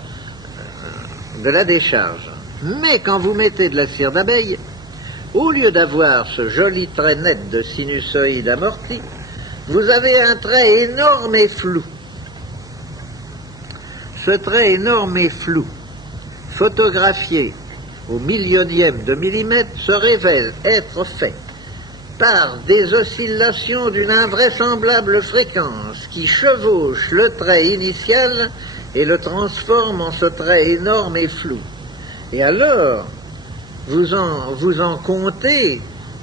de la décharge. Mais quand vous mettez de la cire d'abeille, au lieu d'avoir ce joli trait net de sinusoïde amorti, vous avez un trait énorme et flou. Ce trait énorme et flou, photographié au millionième de millimètre, se révèle être fait par des oscillations d'une invraisemblable fréquence qui chevauchent le trait initial et le transforment en ce trait énorme et flou. Et alors, vous en comptez,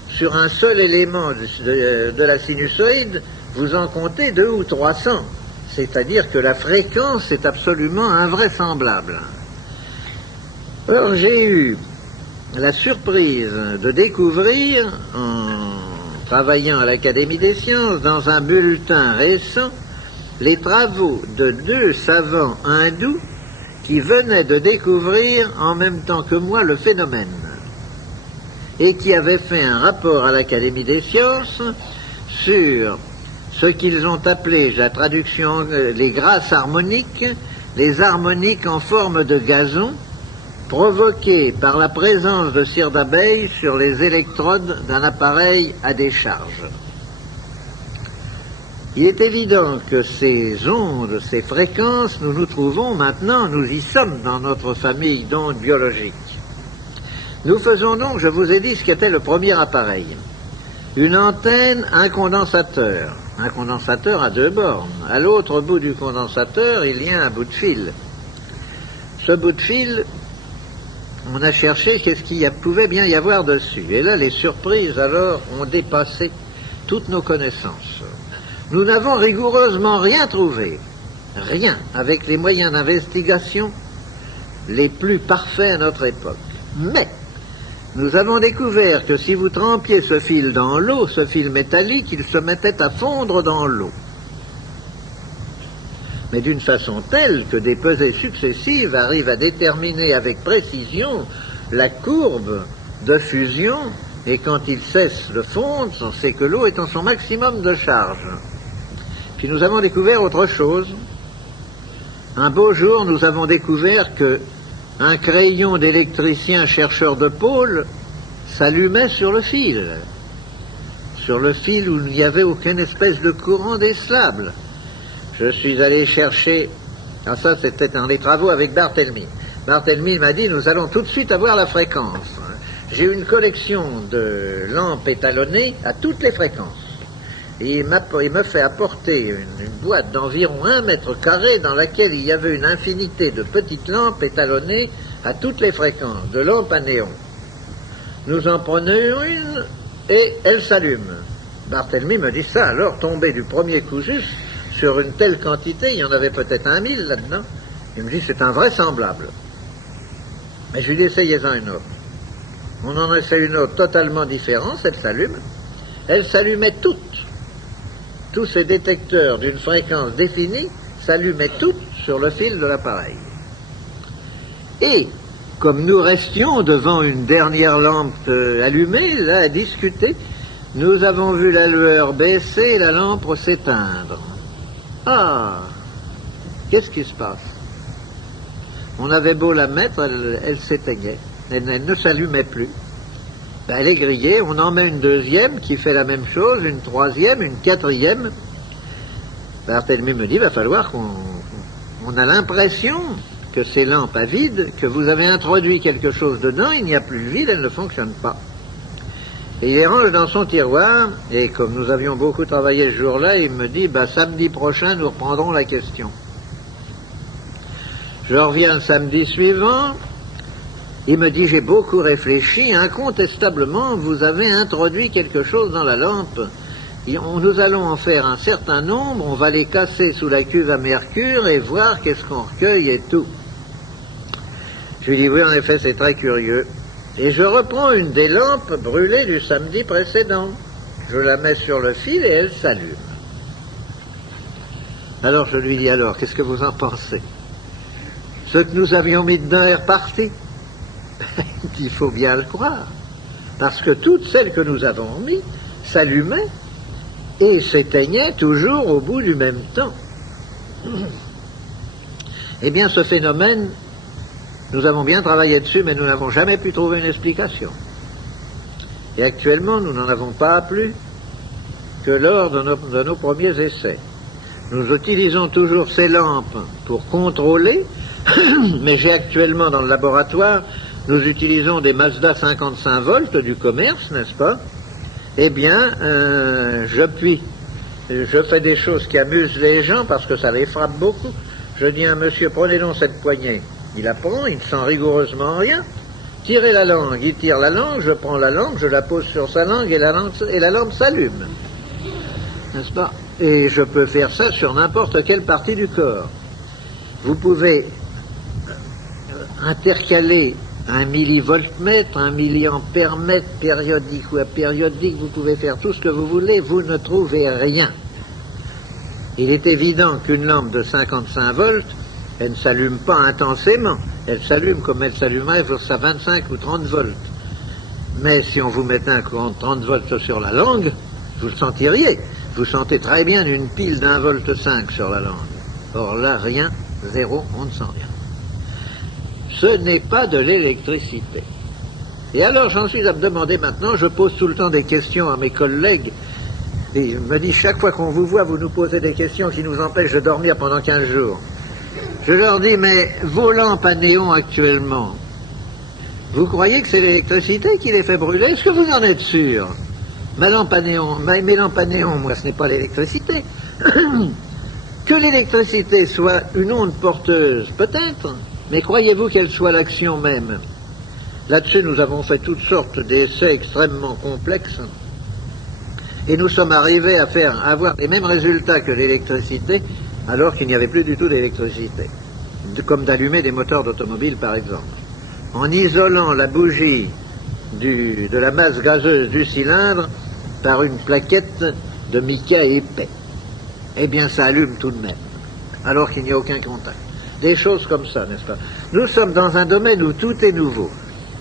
sur un seul élément de la sinusoïde, vous en comptez 200 ou 300. C'est-à-dire que la fréquence est absolument invraisemblable. Alors j'ai eu la surprise de découvrir, en travaillant à l'Académie des sciences, dans un bulletin récent, les travaux de 2 savants hindous qui venaient de découvrir en même temps que moi le phénomène et qui avaient fait un rapport à l'Académie des sciences sur ce qu'ils ont appelé, la traduction, les grâces harmoniques, les harmoniques en forme de gazon, provoquées par la présence de cire d'abeille sur les électrodes d'un appareil à décharge. Il est évident que ces ondes, ces fréquences, nous nous trouvons maintenant, nous y sommes dans notre famille d'ondes biologiques. Nous faisons donc, je vous ai dit ce qu'était le premier appareil. Une antenne, un condensateur à 2 bornes. À l'autre bout du condensateur, il y a un bout de fil. Ce bout de fil, on a cherché qu'est-ce qu'il pouvait bien y avoir dessus. Et là, les surprises, alors, ont dépassé toutes nos connaissances. Nous n'avons rigoureusement rien trouvé. Rien, avec les moyens d'investigation les plus parfaits à notre époque. Mais nous avons découvert que si vous trempiez ce fil dans l'eau, ce fil métallique, il se mettait à fondre dans l'eau. Mais d'une façon telle que des pesées successives arrivent à déterminer avec précision la courbe de fusion, et quand il cesse de fondre, c'est que l'eau est en son maximum de charge. Puis nous avons découvert autre chose. Un beau jour, nous avons découvert que un crayon d'électricien chercheur de pôle s'allumait sur le fil où il n'y avait aucune espèce de courant décelable. Je suis allé chercher, ça c'était dans les travaux avec Barthélemy. Barthélemy m'a dit, nous allons tout de suite avoir la fréquence. J'ai une collection de lampes étalonnées à toutes les fréquences. Et il me fait apporter une boîte d'environ 1 mètre carré dans laquelle il y avait une infinité de petites lampes étalonnées à toutes les fréquences, de lampes à néon. Nous en prenons une, et elle s'allume. Barthélemy me dit ça, alors tombé du premier coup juste sur une telle quantité, il y en avait peut-être 1000 là-dedans. Il me dit c'est invraisemblable. Mais je lui dis essayez-en une autre. On en essaie une autre totalement différente, elle s'allume. Elle s'allumait toutes. Tous ces détecteurs d'une fréquence définie s'allumaient toutes sur le fil de l'appareil. Et comme nous restions devant une dernière lampe allumée, là, à discuter, nous avons vu la lueur baisser et la lampe s'éteindre. Ah, qu'est-ce qui se passe? On avait beau la mettre, elle s'éteignait, elle ne s'allumait plus. Ben, elle est grillée, on en met une deuxième qui fait la même chose, une troisième, une quatrième. Barthélemy me dit, il va falloir qu'on a l'impression que ces lampes à vide, que vous avez introduit quelque chose dedans, il n'y a plus de vide, elles ne fonctionnent pas. Et il les range dans son tiroir, et comme nous avions beaucoup travaillé ce jour-là, il me dit, samedi prochain, nous reprendrons la question. Je reviens le samedi suivant, il me dit, j'ai beaucoup réfléchi, incontestablement, vous avez introduit quelque chose dans la lampe. Nous allons en faire un certain nombre, on va les casser sous la cuve à mercure et voir qu'est-ce qu'on recueille et tout. Je lui dis, oui, en effet, c'est très curieux. Et je reprends une des lampes brûlées du samedi précédent. Je la mets sur le fil et elle s'allume. Alors je lui dis, alors, qu'est-ce que vous en pensez? Ce que nous avions mis dedans est reparti. Il faut bien le croire. Parce que toutes celles que nous avons mis s'allumaient et s'éteignaient toujours au bout du même temps. Eh bien, ce phénomène, nous avons bien travaillé dessus, mais nous n'avons jamais pu trouver une explication. Et actuellement, nous n'en avons pas plus que lors de nos premiers essais. Nous utilisons toujours ces lampes pour contrôler, mais j'ai actuellement dans le laboratoire, nous utilisons des Mazda 55 volts du commerce, n'est-ce pas? Eh bien, je fais des choses qui amusent les gens parce que ça les frappe beaucoup. Je dis à un monsieur, prenez donc cette poignée. Il la prend, il ne sent rigoureusement rien. Tirez la langue, il tire la langue, je prends la langue, je la pose sur sa langue et la lampe s'allume. N'est-ce pas? Et je peux faire ça sur n'importe quelle partie du corps. Vous pouvez intercaler un millivoltmètre, un milliampère-mètre périodique ou apériodique, vous pouvez faire tout ce que vous voulez, vous ne trouvez rien. Il est évident qu'une lampe de 55 volts, elle ne s'allume pas intensément, elle s'allume comme elle s'allumerait sur sa 25 ou 30 volts. Mais si on vous mettait un courant de 30 volts sur la langue, vous le sentiriez. Vous sentez très bien une pile d'1,5 volt sur la langue. Or là, rien, zéro, on ne sent rien. Ce n'est pas de l'électricité. Et alors j'en suis à me demander maintenant, je pose tout le temps des questions à mes collègues, et ils me disent chaque fois qu'on vous voit, vous nous posez des questions qui nous empêchent de dormir pendant 15 jours. Je leur dis, mais vos lampes à néon actuellement, vous croyez que c'est l'électricité qui les fait brûler? Est-ce que vous en êtes sûr? Mes lampes à néon, moi, ce n'est pas l'électricité. Que l'électricité soit une onde porteuse, peut-être, mais croyez-vous qu'elle soit l'action même? Là-dessus, nous avons fait toutes sortes d'essais extrêmement complexes, et nous sommes arrivés à avoir les mêmes résultats que l'électricité, alors qu'il n'y avait plus du tout d'électricité, comme d'allumer des moteurs d'automobile, par exemple. En isolant la bougie de la masse gazeuse du cylindre par une plaquette de mica épais. Eh bien, ça allume tout de même, alors qu'il n'y a aucun contact. Des choses comme ça, n'est-ce pas? Nous sommes dans un domaine où tout est nouveau.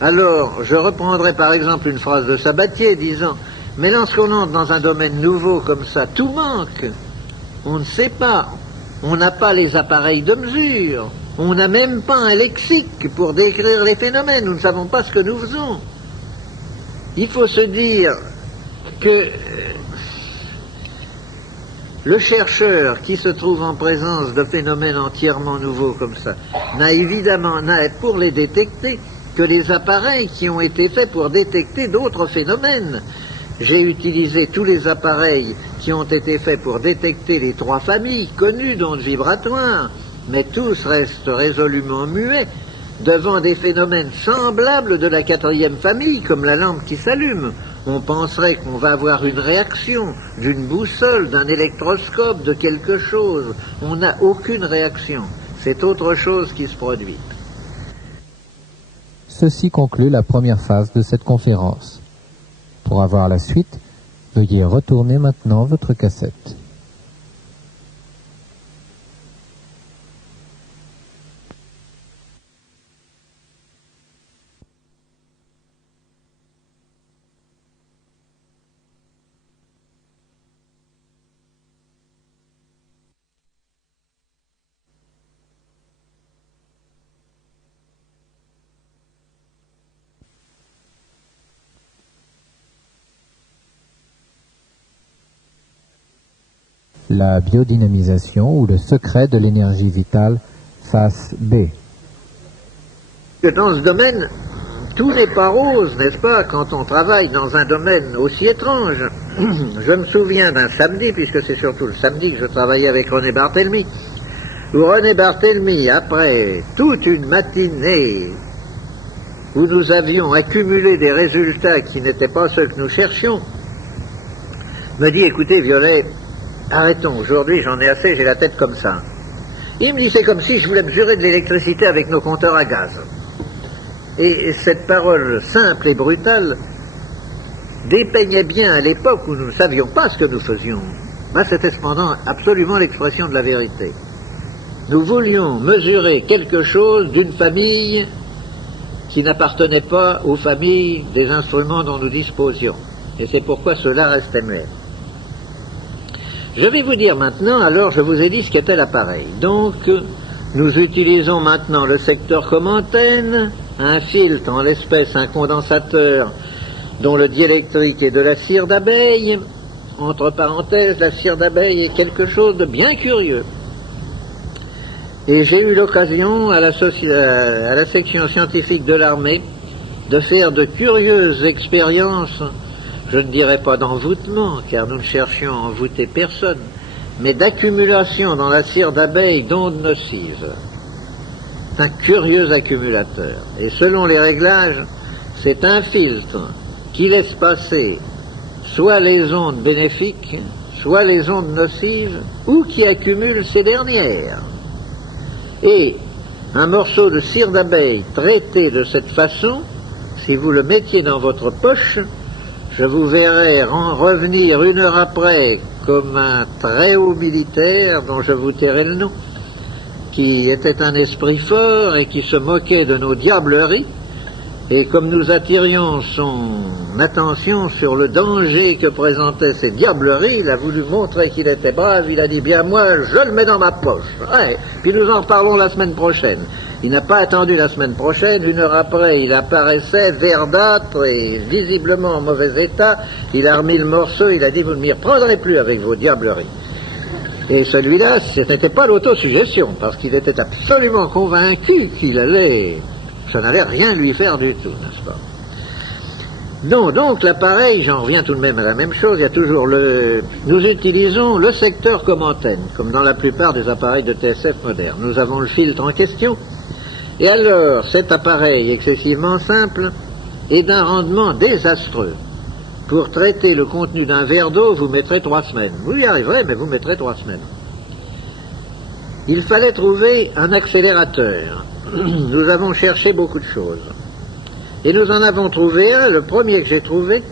Alors, je reprendrai par exemple une phrase de Sabatier disant « Mais lorsqu'on entre dans un domaine nouveau comme ça, tout manque. On ne sait pas. On n'a pas les appareils de mesure. On n'a même pas un lexique pour décrire les phénomènes. Nous ne savons pas ce que nous faisons. » Il faut se dire que le chercheur qui se trouve en présence de phénomènes entièrement nouveaux comme ça n'a pour les détecter que les appareils qui ont été faits pour détecter d'autres phénomènes. J'ai utilisé tous les appareils qui ont été faits pour détecter les 3 familles connues d'ondes vibratoires, mais tous restent résolument muets devant des phénomènes semblables de la 4e famille, comme la lampe qui s'allume. on penserait qu'on va avoir une réaction d'une boussole, d'un électroscope, de quelque chose. On n'a aucune réaction. C'est autre chose qui se produit. Ceci conclut la première phase de cette conférence. Pour avoir la suite, veuillez retourner maintenant votre cassette. La biodynamisation ou le secret de l'énergie vitale, face B. Dans ce domaine, tout n'est pas rose, n'est-ce pas, quand on travaille dans un domaine aussi étrange. Je me souviens d'un samedi, puisque c'est surtout le samedi que je travaillais avec René Barthélemy, où René Barthélemy, après toute une matinée où nous avions accumulé des résultats qui n'étaient pas ceux que nous cherchions, me dit, écoutez Violet, arrêtons, aujourd'hui j'en ai assez, j'ai la tête comme ça. Il me dit, c'est comme si je voulais mesurer de l'électricité avec nos compteurs à gaz. Et cette parole simple et brutale dépeignait bien à l'époque où nous ne savions pas ce que nous faisions. Ben, c'était cependant absolument l'expression de la vérité. Nous voulions mesurer quelque chose d'une famille qui n'appartenait pas aux familles des instruments dont nous disposions. Et c'est pourquoi cela restait muet. Je vais vous dire maintenant, alors je vous ai dit ce qu'était l'appareil. Donc, nous utilisons maintenant le secteur comme antenne, un filtre, en l'espèce un condensateur dont le diélectrique est de la cire d'abeille. Entre parenthèses, la cire d'abeille est quelque chose de bien curieux. Et j'ai eu l'occasion à la section scientifique de l'armée de faire de curieuses expériences. Je ne dirais pas d'envoûtement, car nous ne cherchions à envoûter personne, mais d'accumulation dans la cire d'abeille d'ondes nocives. C'est un curieux accumulateur. Et selon les réglages, c'est un filtre qui laisse passer soit les ondes bénéfiques, soit les ondes nocives, ou qui accumule ces dernières. Et un morceau de cire d'abeille traité de cette façon, si vous le mettiez dans votre poche, je vous verrai revenir une heure après comme un très haut militaire dont je vous tairai le nom, qui était un esprit fort et qui se moquait de nos diableries, et comme nous attirions son attention sur le danger que présentaient ces diableries, il a voulu montrer qu'il était brave, il a dit, bien moi je le mets dans ma poche, ouais. Puis nous en reparlons la semaine prochaine. Il n'a pas attendu la semaine prochaine, une heure après il apparaissait verdâtre et visiblement en mauvais état, il a remis le morceau, il a dit, vous ne m'y reprendrez plus avec vos diableries. Et celui-là, ce n'était pas l'autosuggestion, parce qu'il était absolument convaincu qu'il allait... Ça n'allait rien lui faire du tout, n'est-ce pas? Non, donc l'appareil, j'en reviens tout de même à la même chose, il y a toujours nous utilisons le secteur comme antenne, comme dans la plupart des appareils de TSF modernes. Nous avons le filtre en question, et alors cet appareil excessivement simple est d'un rendement désastreux. Pour traiter le contenu d'un verre d'eau, vous mettrez 3 semaines. Vous y arriverez, mais vous mettrez 3 semaines. Il fallait trouver un accélérateur. Nous avons cherché beaucoup de choses. Et nous en avons trouvé un, le premier que j'ai trouvé,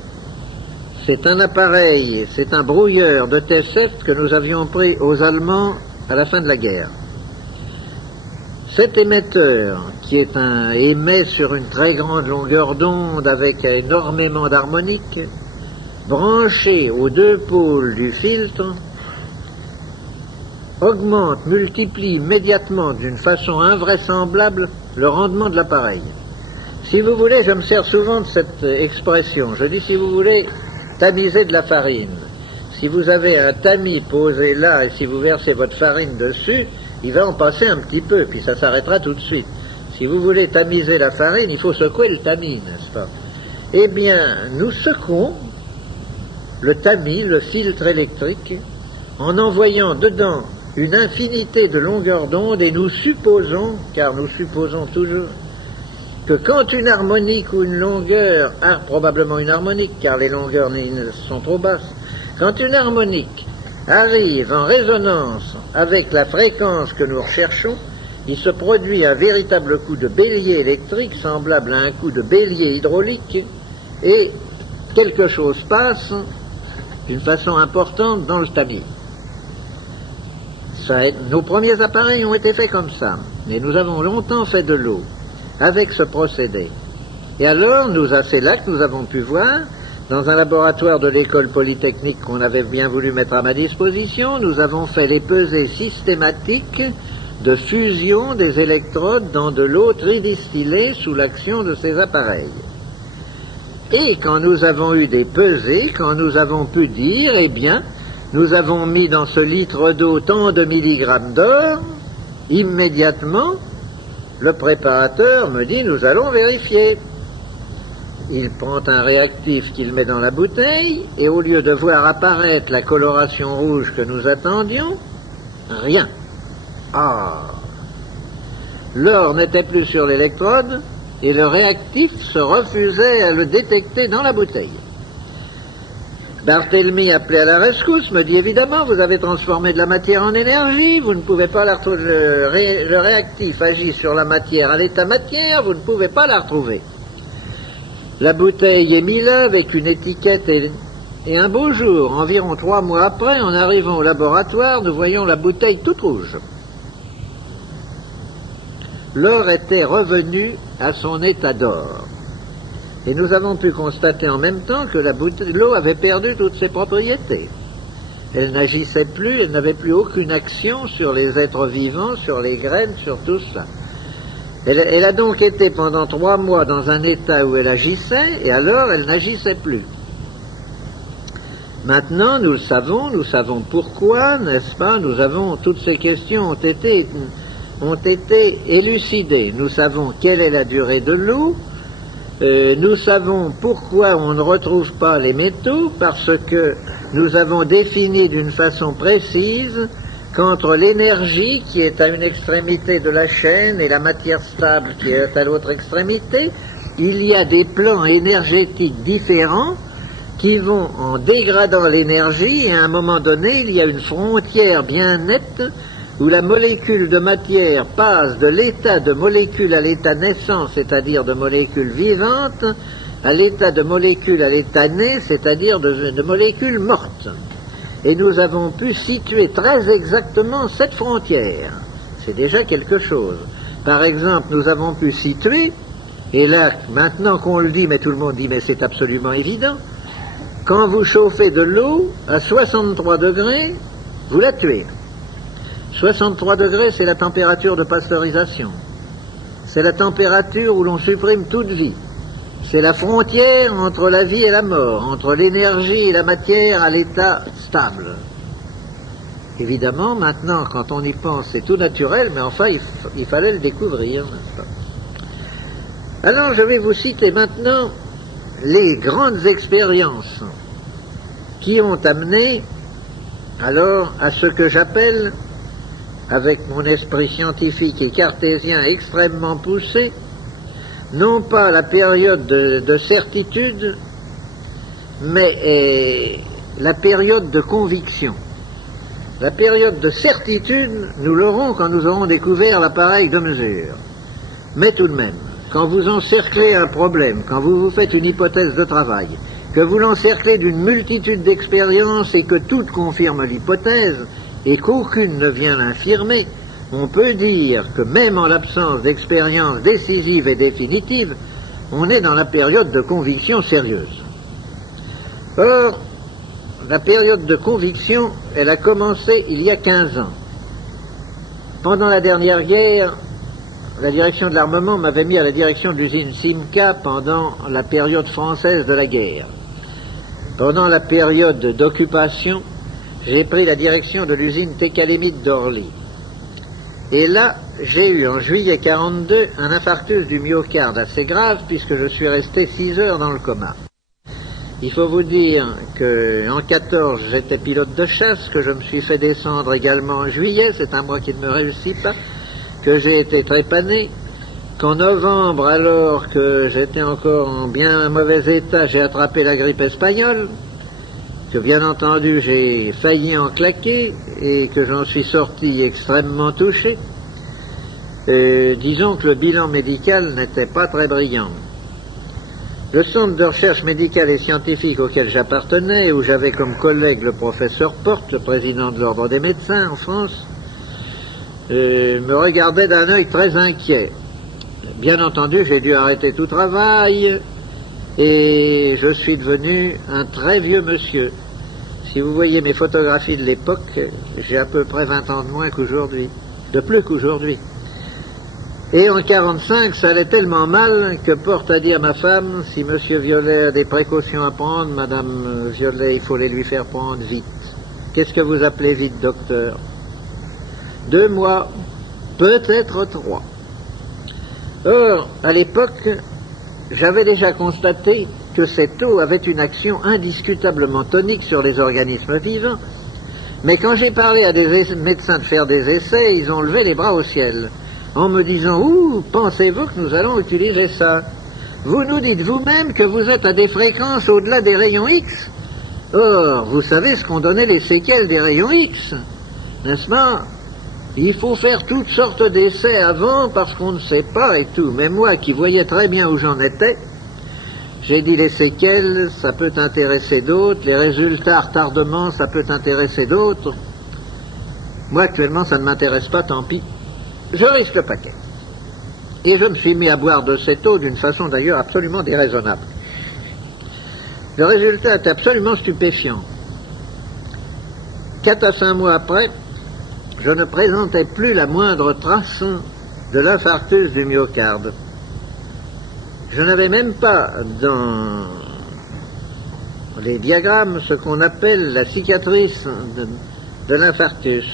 c'est un appareil, c'est un brouilleur de TSF que nous avions pris aux Allemands à la fin de la guerre. Cet émetteur, qui émet sur une très grande longueur d'onde avec énormément d'harmoniques, branché aux 2 pôles du filtre, augmente, multiplie immédiatement d'une façon invraisemblable le rendement de l'appareil. Si vous voulez, je me sers souvent de cette expression. Je dis, si vous voulez tamiser de la farine, si vous avez un tamis posé là et si vous versez votre farine dessus, il va en passer un petit peu, puis ça s'arrêtera tout de suite. Si vous voulez tamiser la farine, il faut secouer le tamis, n'est-ce pas? Eh bien, nous secouons le tamis, le filtre électrique, en envoyant dedans une infinité de longueurs d'onde, et nous supposons, car nous supposons toujours, que quand une harmonique ou une longueur, probablement une harmonique, car les longueurs sont trop basses, quand une harmonique arrive en résonance avec la fréquence que nous recherchons, il se produit un véritable coup de bélier électrique semblable à un coup de bélier hydraulique, et quelque chose passe d'une façon importante dans le tamis. Nos premiers appareils ont été faits comme ça, et nous avons longtemps fait de l'eau avec ce procédé. Et alors, c'est là que nous avons pu voir, dans un laboratoire de l'école polytechnique qu'on avait bien voulu mettre à ma disposition, nous avons fait les pesées systématiques de fusion des électrodes dans de l'eau tridistillée sous l'action de ces appareils. Et quand nous avons eu des pesées, quand nous avons pu dire, eh bien, nous avons mis dans ce litre d'eau tant de milligrammes d'or, immédiatement, le préparateur me dit, nous allons vérifier. Il prend un réactif qu'il met dans la bouteille, et au lieu de voir apparaître la coloration rouge que nous attendions, rien. Ah! L'or n'était plus sur l'électrode, et le réactif se refusait à le détecter dans la bouteille. Barthélemy, appelé à la rescousse, me dit évidemment, vous avez transformé de la matière en énergie, vous ne pouvez pas la retrouver, le réactif agit sur la matière à l'état matière, vous ne pouvez pas la retrouver. La bouteille est mise là avec une étiquette et un beau jour, environ 3 mois après, en arrivant au laboratoire, nous voyons la bouteille toute rouge. L'or était revenu à son état d'or. Et nous avons pu constater en même temps que l'eau avait perdu toutes ses propriétés. Elle n'agissait plus, elle n'avait plus aucune action sur les êtres vivants, sur les graines, sur tout ça. Elle a donc été pendant 3 mois dans un état où elle agissait, et alors elle n'agissait plus. Maintenant, nous savons pourquoi, n'est-ce pas, toutes ces questions ont été élucidées. Nous savons quelle est la durée de l'eau. Nous savons pourquoi on ne retrouve pas les métaux, parce que nous avons défini d'une façon précise qu'entre l'énergie qui est à une extrémité de la chaîne et la matière stable qui est à l'autre extrémité, il y a des plans énergétiques différents qui vont en dégradant l'énergie, et à un moment donné, il y a une frontière bien nette où la molécule de matière passe de l'état de molécule à l'état naissant, c'est-à-dire de molécule vivante, à l'état de molécule à l'état né, c'est-à-dire de molécule morte. Et nous avons pu situer très exactement cette frontière. C'est déjà quelque chose. Par exemple, nous avons pu situer, et là, maintenant qu'on le dit, mais tout le monde dit, mais c'est absolument évident, quand vous chauffez de l'eau à 63 degrés, vous la tuez. 63 degrés, c'est la température de pasteurisation. C'est la température où l'on supprime toute vie. C'est la frontière entre la vie et la mort, entre l'énergie et la matière à l'état stable. Évidemment, maintenant, quand on y pense, c'est tout naturel, mais enfin, il fallait le découvrir, n'est-ce pas? Alors, je vais vous citer maintenant les grandes expériences qui ont amené, alors, à ce que j'appelle, avec mon esprit scientifique et cartésien extrêmement poussé, non pas la période de certitude, mais la période de conviction. La période de certitude, nous l'aurons quand nous aurons découvert l'appareil de mesure. Mais tout de même, quand vous encerclez un problème, quand vous faites une hypothèse de travail, que vous l'encerclez d'une multitude d'expériences et que toutes confirment l'hypothèse, et qu'aucune ne vient l'infirmer, on peut dire que même en l'absence d'expérience décisive et définitive, on est dans la période de conviction sérieuse. Or, la période de conviction, elle a commencé il y a 15 ans. Pendant la dernière guerre, la direction de l'armement m'avait mis à la direction de l'usine Simca pendant la période française de la guerre. Pendant la période d'occupation, j'ai pris la direction de l'usine Técalémite d'Orly. Et là, j'ai eu en juillet 42 un infarctus du myocarde assez grave puisque je suis resté 6 heures dans le coma. Il faut vous dire qu'en 14, j'étais pilote de chasse, que je me suis fait descendre également en juillet, c'est un mois qui ne me réussit pas, que j'ai été trépané, qu'en novembre, alors que j'étais encore en bien mauvais état, j'ai attrapé la grippe espagnole, que bien entendu j'ai failli en claquer et que j'en suis sorti extrêmement touché. Disons que le bilan médical n'était pas très brillant. Le centre de recherche médicale et scientifique auquel j'appartenais, où j'avais comme collègue le professeur Porte, le président de l'ordre des médecins en France, me regardait d'un œil très inquiet. Bien entendu, j'ai dû arrêter tout travail et je suis devenu un très vieux monsieur. Si vous voyez mes photographies de l'époque, j'ai à peu près 20 ans de moins qu'aujourd'hui, de plus qu'aujourd'hui. Et en 45, ça allait tellement mal que Porte a dit à ma femme, si Monsieur Violet a des précautions à prendre, Madame Violet, il faut les lui faire prendre vite. Qu'est-ce que vous appelez vite, docteur? 2 mois, peut-être 3. Or, à l'époque, j'avais déjà constaté que cette eau avait une action indiscutablement tonique sur les organismes vivants, mais quand j'ai parlé à des médecins de faire des essais, ils ont levé les bras au ciel, en me disant « Ouh, pensez-vous que nous allons utiliser ça? Vous nous dites vous-même que vous êtes à des fréquences au-delà des rayons X. Or, vous savez ce qu'ont donné les séquelles des rayons X, n'est-ce pas? Il faut faire toutes sortes d'essais avant parce qu'on ne sait pas et tout. Mais moi qui voyais très bien où j'en étais, j'ai dit les séquelles, ça peut intéresser d'autres, les résultats, retardement, ça peut intéresser d'autres. Moi actuellement ça ne m'intéresse pas, tant pis. Je risque le paquet. Et je me suis mis à boire de cette eau d'une façon d'ailleurs absolument déraisonnable. Le résultat est absolument stupéfiant. 4 à 5 mois après, je ne présentais plus la moindre trace de l'infarctus du myocarde. Je n'avais même pas dans les diagrammes ce qu'on appelle la cicatrice de l'infarctus.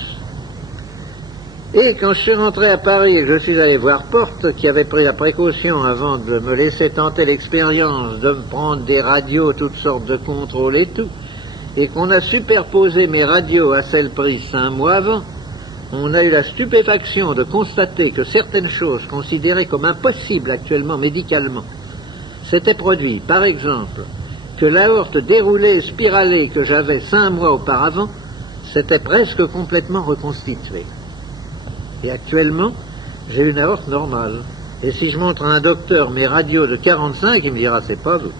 Et quand je suis rentré à Paris et que je suis allé voir Porte, qui avait pris la précaution avant de me laisser tenter l'expérience de me prendre des radios, toutes sortes de contrôles et tout, et qu'on a superposé mes radios à celles prises 5 mois avant, on a eu la stupéfaction de constater que certaines choses considérées comme impossibles actuellement médicalement s'étaient produites. Par exemple, que l'aorte déroulée et spiralée que j'avais 5 mois auparavant s'était presque complètement reconstituée. Et actuellement, j'ai une aorte normale. Et si je montre à un docteur mes radios de 45, il me dira c'est pas vous.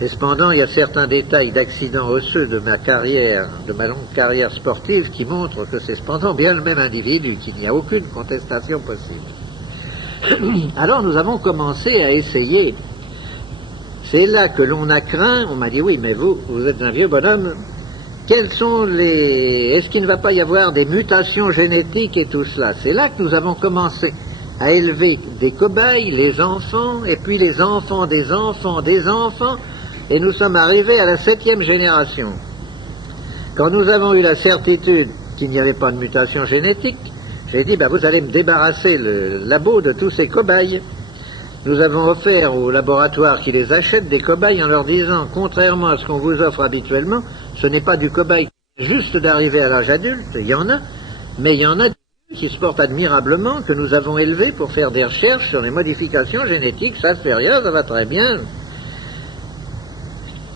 Et cependant, il y a certains détails d'accidents osseux de ma carrière, de ma longue carrière sportive, qui montrent que c'est cependant bien le même individu, qu'il n'y a aucune contestation possible. Alors nous avons commencé à essayer. C'est là que l'on a craint, on m'a dit oui, mais vous êtes un vieux bonhomme, quels sont les... Est-ce qu'il ne va pas y avoir des mutations génétiques et tout cela? C'est là que nous avons commencé à élever des cobayes, les enfants, et puis les enfants des enfants des enfants, et nous sommes arrivés à la 7e génération. Quand nous avons eu la certitude qu'il n'y avait pas de mutation génétique, j'ai dit, vous allez me débarrasser le labo de tous ces cobayes. Nous avons offert aux laboratoires qui les achètent des cobayes en leur disant, contrairement à ce qu'on vous offre habituellement, ce n'est pas du cobaye juste d'arriver à l'âge adulte, il y en a, mais il y en a qui se portent admirablement, que nous avons élevés pour faire des recherches sur les modifications génétiques, ça ne fait rien, ça va très bien.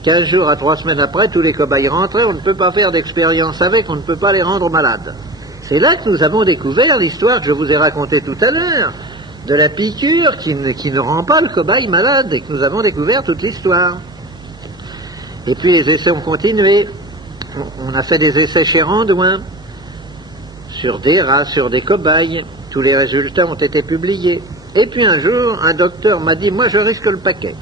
15 jours à 3 semaines après, tous les cobayes rentraient, on ne peut pas faire d'expérience avec, on ne peut pas les rendre malades. C'est là que nous avons découvert l'histoire que je vous ai racontée tout à l'heure, de la piqûre qui ne rend pas le cobaye malade, et que nous avons découvert toute l'histoire. Et puis les essais ont continué. On a fait des essais chez Randouin, sur des rats, sur des cobayes. Tous les résultats ont été publiés. Et puis un jour, un docteur m'a dit, moi je risque le paquet.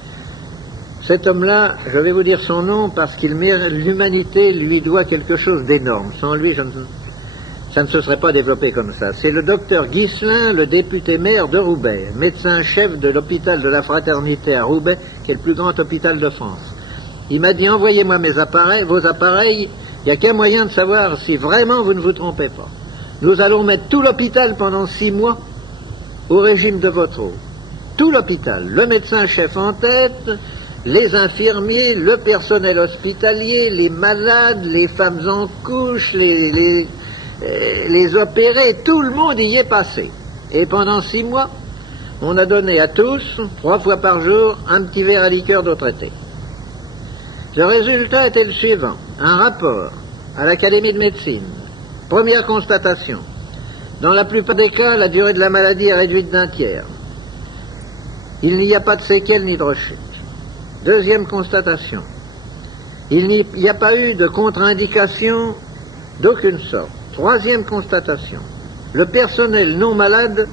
Cet homme-là, je vais vous dire son nom parce qu'il l'humanité lui doit quelque chose d'énorme. Sans lui, ça ne se serait pas développé comme ça. C'est le docteur Ghislain, le député maire de Roubaix, médecin-chef de l'hôpital de la Fraternité à Roubaix, qui est le plus grand hôpital de France. Il m'a dit, envoyez-moi vos appareils, il n'y a qu'un moyen de savoir si vraiment vous ne vous trompez pas. Nous allons mettre tout l'hôpital pendant 6 mois au régime de votre eau. Tout l'hôpital, le médecin-chef en tête, les infirmiers, le personnel hospitalier, les malades, les femmes en couche, les opérés, tout le monde y est passé. Et pendant 6 mois, on a donné à tous, 3 fois par jour, un petit verre à liqueur d'eau traitée. Le résultat était le suivant. Un rapport à l'Académie de médecine. Première constatation. Dans la plupart des cas, la durée de la maladie est réduite d'un tiers. Il n'y a pas de séquelles ni de rechute. Deuxième constatation. Il n'y a pas eu de contre-indication d'aucune sorte. Troisième constatation. Le personnel non malade,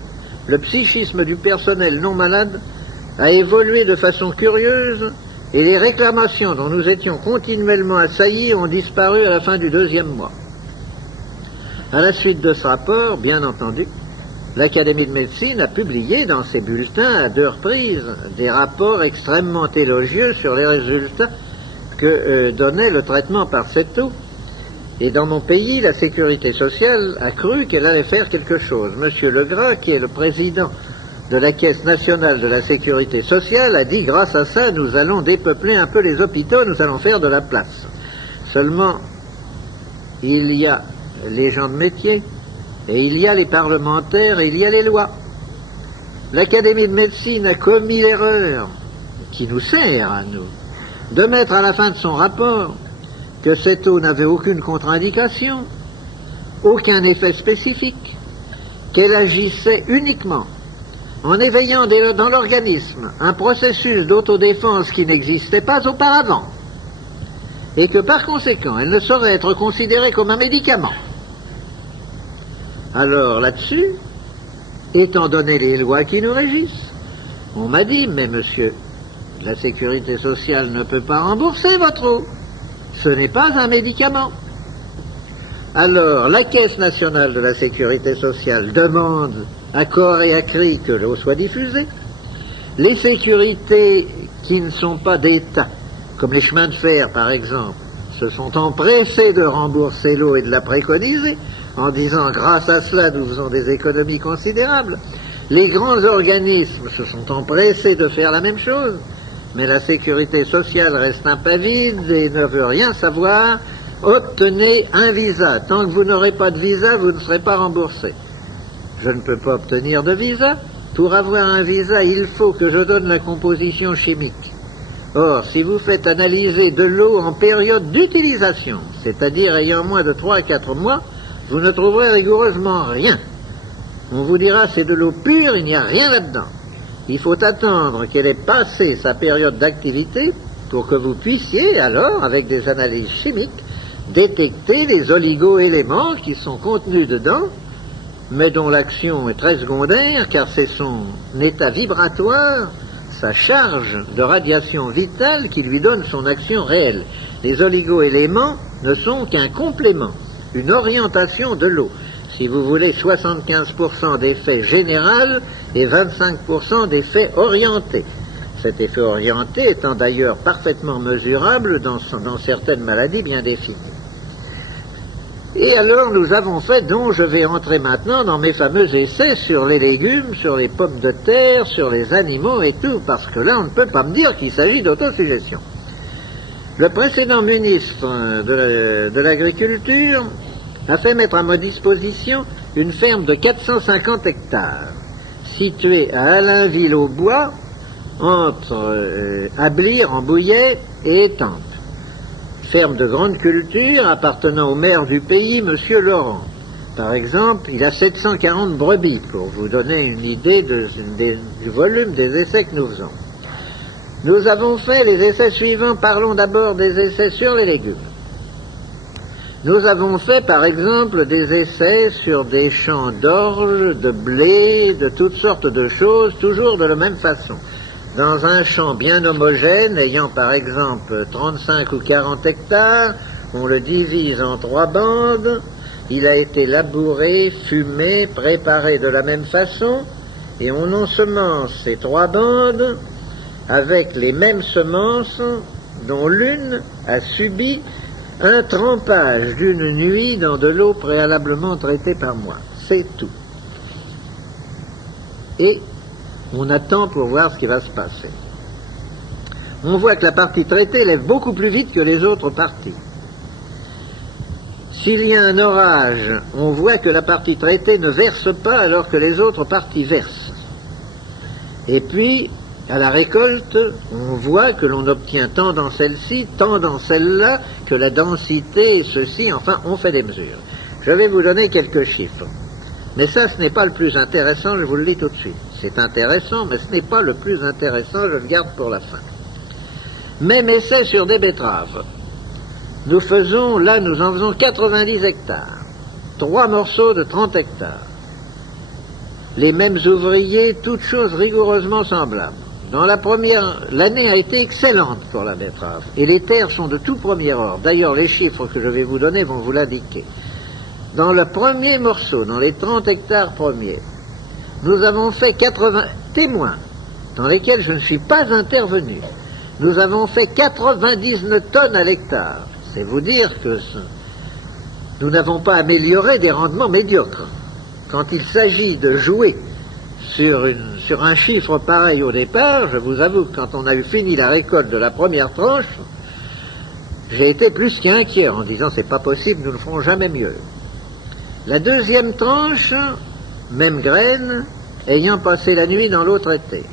le psychisme du personnel non malade a évolué de façon curieuse et les réclamations dont nous étions continuellement assaillis ont disparu à la fin du 2e mois. À la suite de ce rapport, bien entendu, l'Académie de médecine a publié dans ses bulletins à 2 reprises des rapports extrêmement élogieux sur les résultats que donnait le traitement par cette eau. Et dans mon pays, la sécurité sociale a cru qu'elle allait faire quelque chose. Monsieur Legras, qui est le président de la Caisse nationale de la sécurité sociale, a dit, grâce à ça, nous allons dépeupler un peu les hôpitaux, nous allons faire de la place. Seulement, il y a les gens de métier, et il y a les parlementaires, et il y a les lois. L'Académie de médecine a commis l'erreur, qui nous sert à nous, de mettre à la fin de son rapport que cette eau n'avait aucune contre-indication, aucun effet spécifique, qu'elle agissait uniquement en éveillant dans l'organisme un processus d'autodéfense qui n'existait pas auparavant, et que par conséquent, elle ne saurait être considérée comme un médicament. Alors là-dessus, étant donné les lois qui nous régissent, on m'a dit, mais monsieur, la sécurité sociale ne peut pas rembourser votre eau. Ce n'est pas un médicament. Alors, la Caisse nationale de la sécurité sociale demande à corps et à cri que l'eau soit diffusée. Les sécurités qui ne sont pas d'État, comme les chemins de fer par exemple, se sont empressés de rembourser l'eau et de la préconiser, en disant grâce à cela nous faisons des économies considérables. Les grands organismes se sont empressés de faire la même chose, mais la sécurité sociale reste impavide et ne veut rien savoir. Obtenez un visa. Tant que vous n'aurez pas de visa, vous ne serez pas remboursé. Je ne peux pas obtenir de visa. Pour avoir un visa, il faut que je donne la composition chimique. Or, si vous faites analyser de l'eau en période d'utilisation, c'est-à-dire ayant moins de 3 à 4 mois, vous ne trouverez rigoureusement rien. On vous dira c'est de l'eau pure, il n'y a rien là-dedans. Il faut attendre qu'elle ait passé sa période d'activité pour que vous puissiez alors, avec des analyses chimiques, détecter les oligo-éléments qui sont contenus dedans, mais dont l'action est très secondaire, car c'est son état vibratoire, sa charge de radiation vitale qui lui donne son action réelle. Les oligo-éléments ne sont qu'un complément, une orientation de l'eau. Si vous voulez, 75% d'effet général et 25% d'effet orienté. Cet effet orienté étant d'ailleurs parfaitement mesurable dans certaines maladies bien définies. Et alors nous avons fait, dont je vais entrer maintenant dans mes fameux essais sur les légumes, sur les pommes de terre, sur les animaux et tout, parce que là on ne peut pas me dire qu'il s'agit d'autosuggestion. Le précédent ministre de l'Agriculture a fait mettre à ma disposition une ferme de 450 hectares, située à Allainville-au-Bois, entre Ablire en Bouillet et Étampes. Ferme de grande culture appartenant au maire du pays, M. Laurent. Par exemple, il a 740 brebis, pour vous donner une idée du volume des essais que nous faisons. Nous avons fait les essais suivants. Parlons d'abord des essais sur les légumes. Nous avons fait, par exemple, des essais sur des champs d'orge, de blé, de toutes sortes de choses, toujours de la même façon. Dans un champ bien homogène, ayant par exemple 35 ou 40 hectares, on le divise en 3 bandes, il a été labouré, fumé, préparé de la même façon, et on ensemence ces 3 bandes avec les mêmes semences dont l'une a subi un trempage d'une nuit dans de l'eau préalablement traitée par moi. C'est tout. Et on attend pour voir ce qui va se passer. On voit que la partie traitée lève beaucoup plus vite que les autres parties. S'il y a un orage, on voit que la partie traitée ne verse pas alors que les autres parties versent. Et puis, à la récolte, on voit que l'on obtient tant dans celle-ci, tant dans celle-là, que la densité, ceci, enfin, on fait des mesures. Je vais vous donner quelques chiffres. Mais ça, ce n'est pas le plus intéressant, je vous le dis tout de suite. C'est intéressant, mais ce n'est pas le plus intéressant, je le garde pour la fin. Même essai sur des betteraves. Nous en faisons 90 hectares. 3 morceaux de 30 hectares. Les mêmes ouvriers, toutes choses rigoureusement semblables. L'année a été excellente pour la betterave. Et les terres sont de tout premier ordre. D'ailleurs, les chiffres que je vais vous donner vont vous l'indiquer. Dans le premier morceau, dans les 30 hectares premiers, nous avons fait 80 témoins, dans lesquels je ne suis pas intervenu. Nous avons fait 99 tonnes à l'hectare. C'est vous dire que nous n'avons pas amélioré des rendements médiocres. Quand il s'agit de jouer sur un chiffre pareil au départ, je vous avoue que quand on a eu fini la récolte de la première tranche, j'ai été plus qu'inquiet en disant c'est pas possible, nous ne ferons jamais mieux. La deuxième tranche, même graine, ayant passé la nuit dans l'autre été.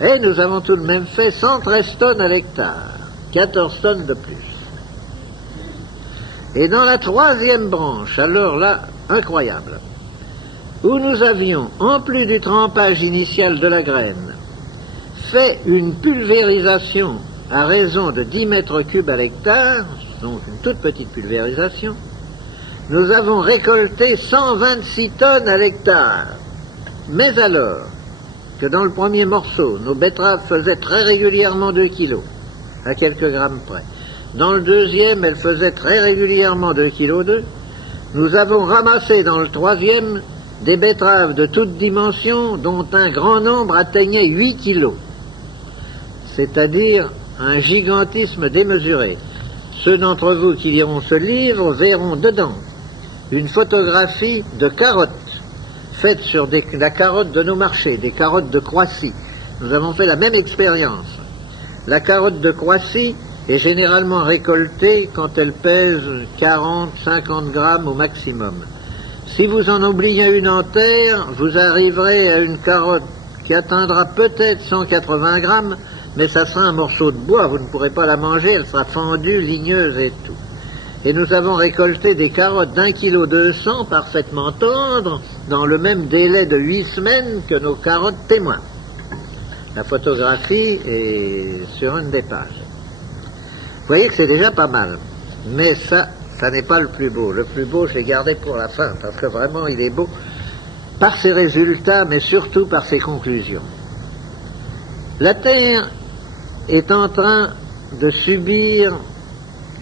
Et nous avons tout de même fait 113 tonnes à l'hectare, 14 tonnes de plus. Et dans la troisième branche, alors là, incroyable, où nous avions, en plus du trempage initial de la graine, fait une pulvérisation à raison de 10 mètres cubes à l'hectare, donc une toute petite pulvérisation, nous avons récolté 126 tonnes à l'hectare. Mais alors que dans le premier morceau, nos betteraves faisaient très régulièrement 2 kilos, à quelques grammes près. Dans le deuxième, elles faisaient très régulièrement 2,2 kg. Nous avons ramassé dans le troisième des betteraves de toutes dimensions, dont un grand nombre atteignait 8 kilos. C'est-à-dire un gigantisme démesuré. Ceux d'entre vous qui liront ce livre verront dedans une photographie de carottes, faite sur la carotte de nos marchés, des carottes de Croissy. Nous avons fait la même expérience. La carotte de Croissy est généralement récoltée quand elle pèse 40-50 grammes au maximum. Si vous en oubliez une en terre, vous arriverez à une carotte qui atteindra peut-être 180 grammes, mais ça sera un morceau de bois, vous ne pourrez pas la manger, elle sera fendue, ligneuse et tout. Et nous avons récolté des carottes d'1,2 kg parfaitement tendres, dans le même délai de 8 semaines que nos carottes témoins. La photographie est sur une des pages. Vous voyez que c'est déjà pas mal, mais ça n'est pas le plus beau. Le plus beau, je l'ai gardé pour la fin, parce que vraiment, il est beau par ses résultats, mais surtout par ses conclusions. La Terre est en train de subir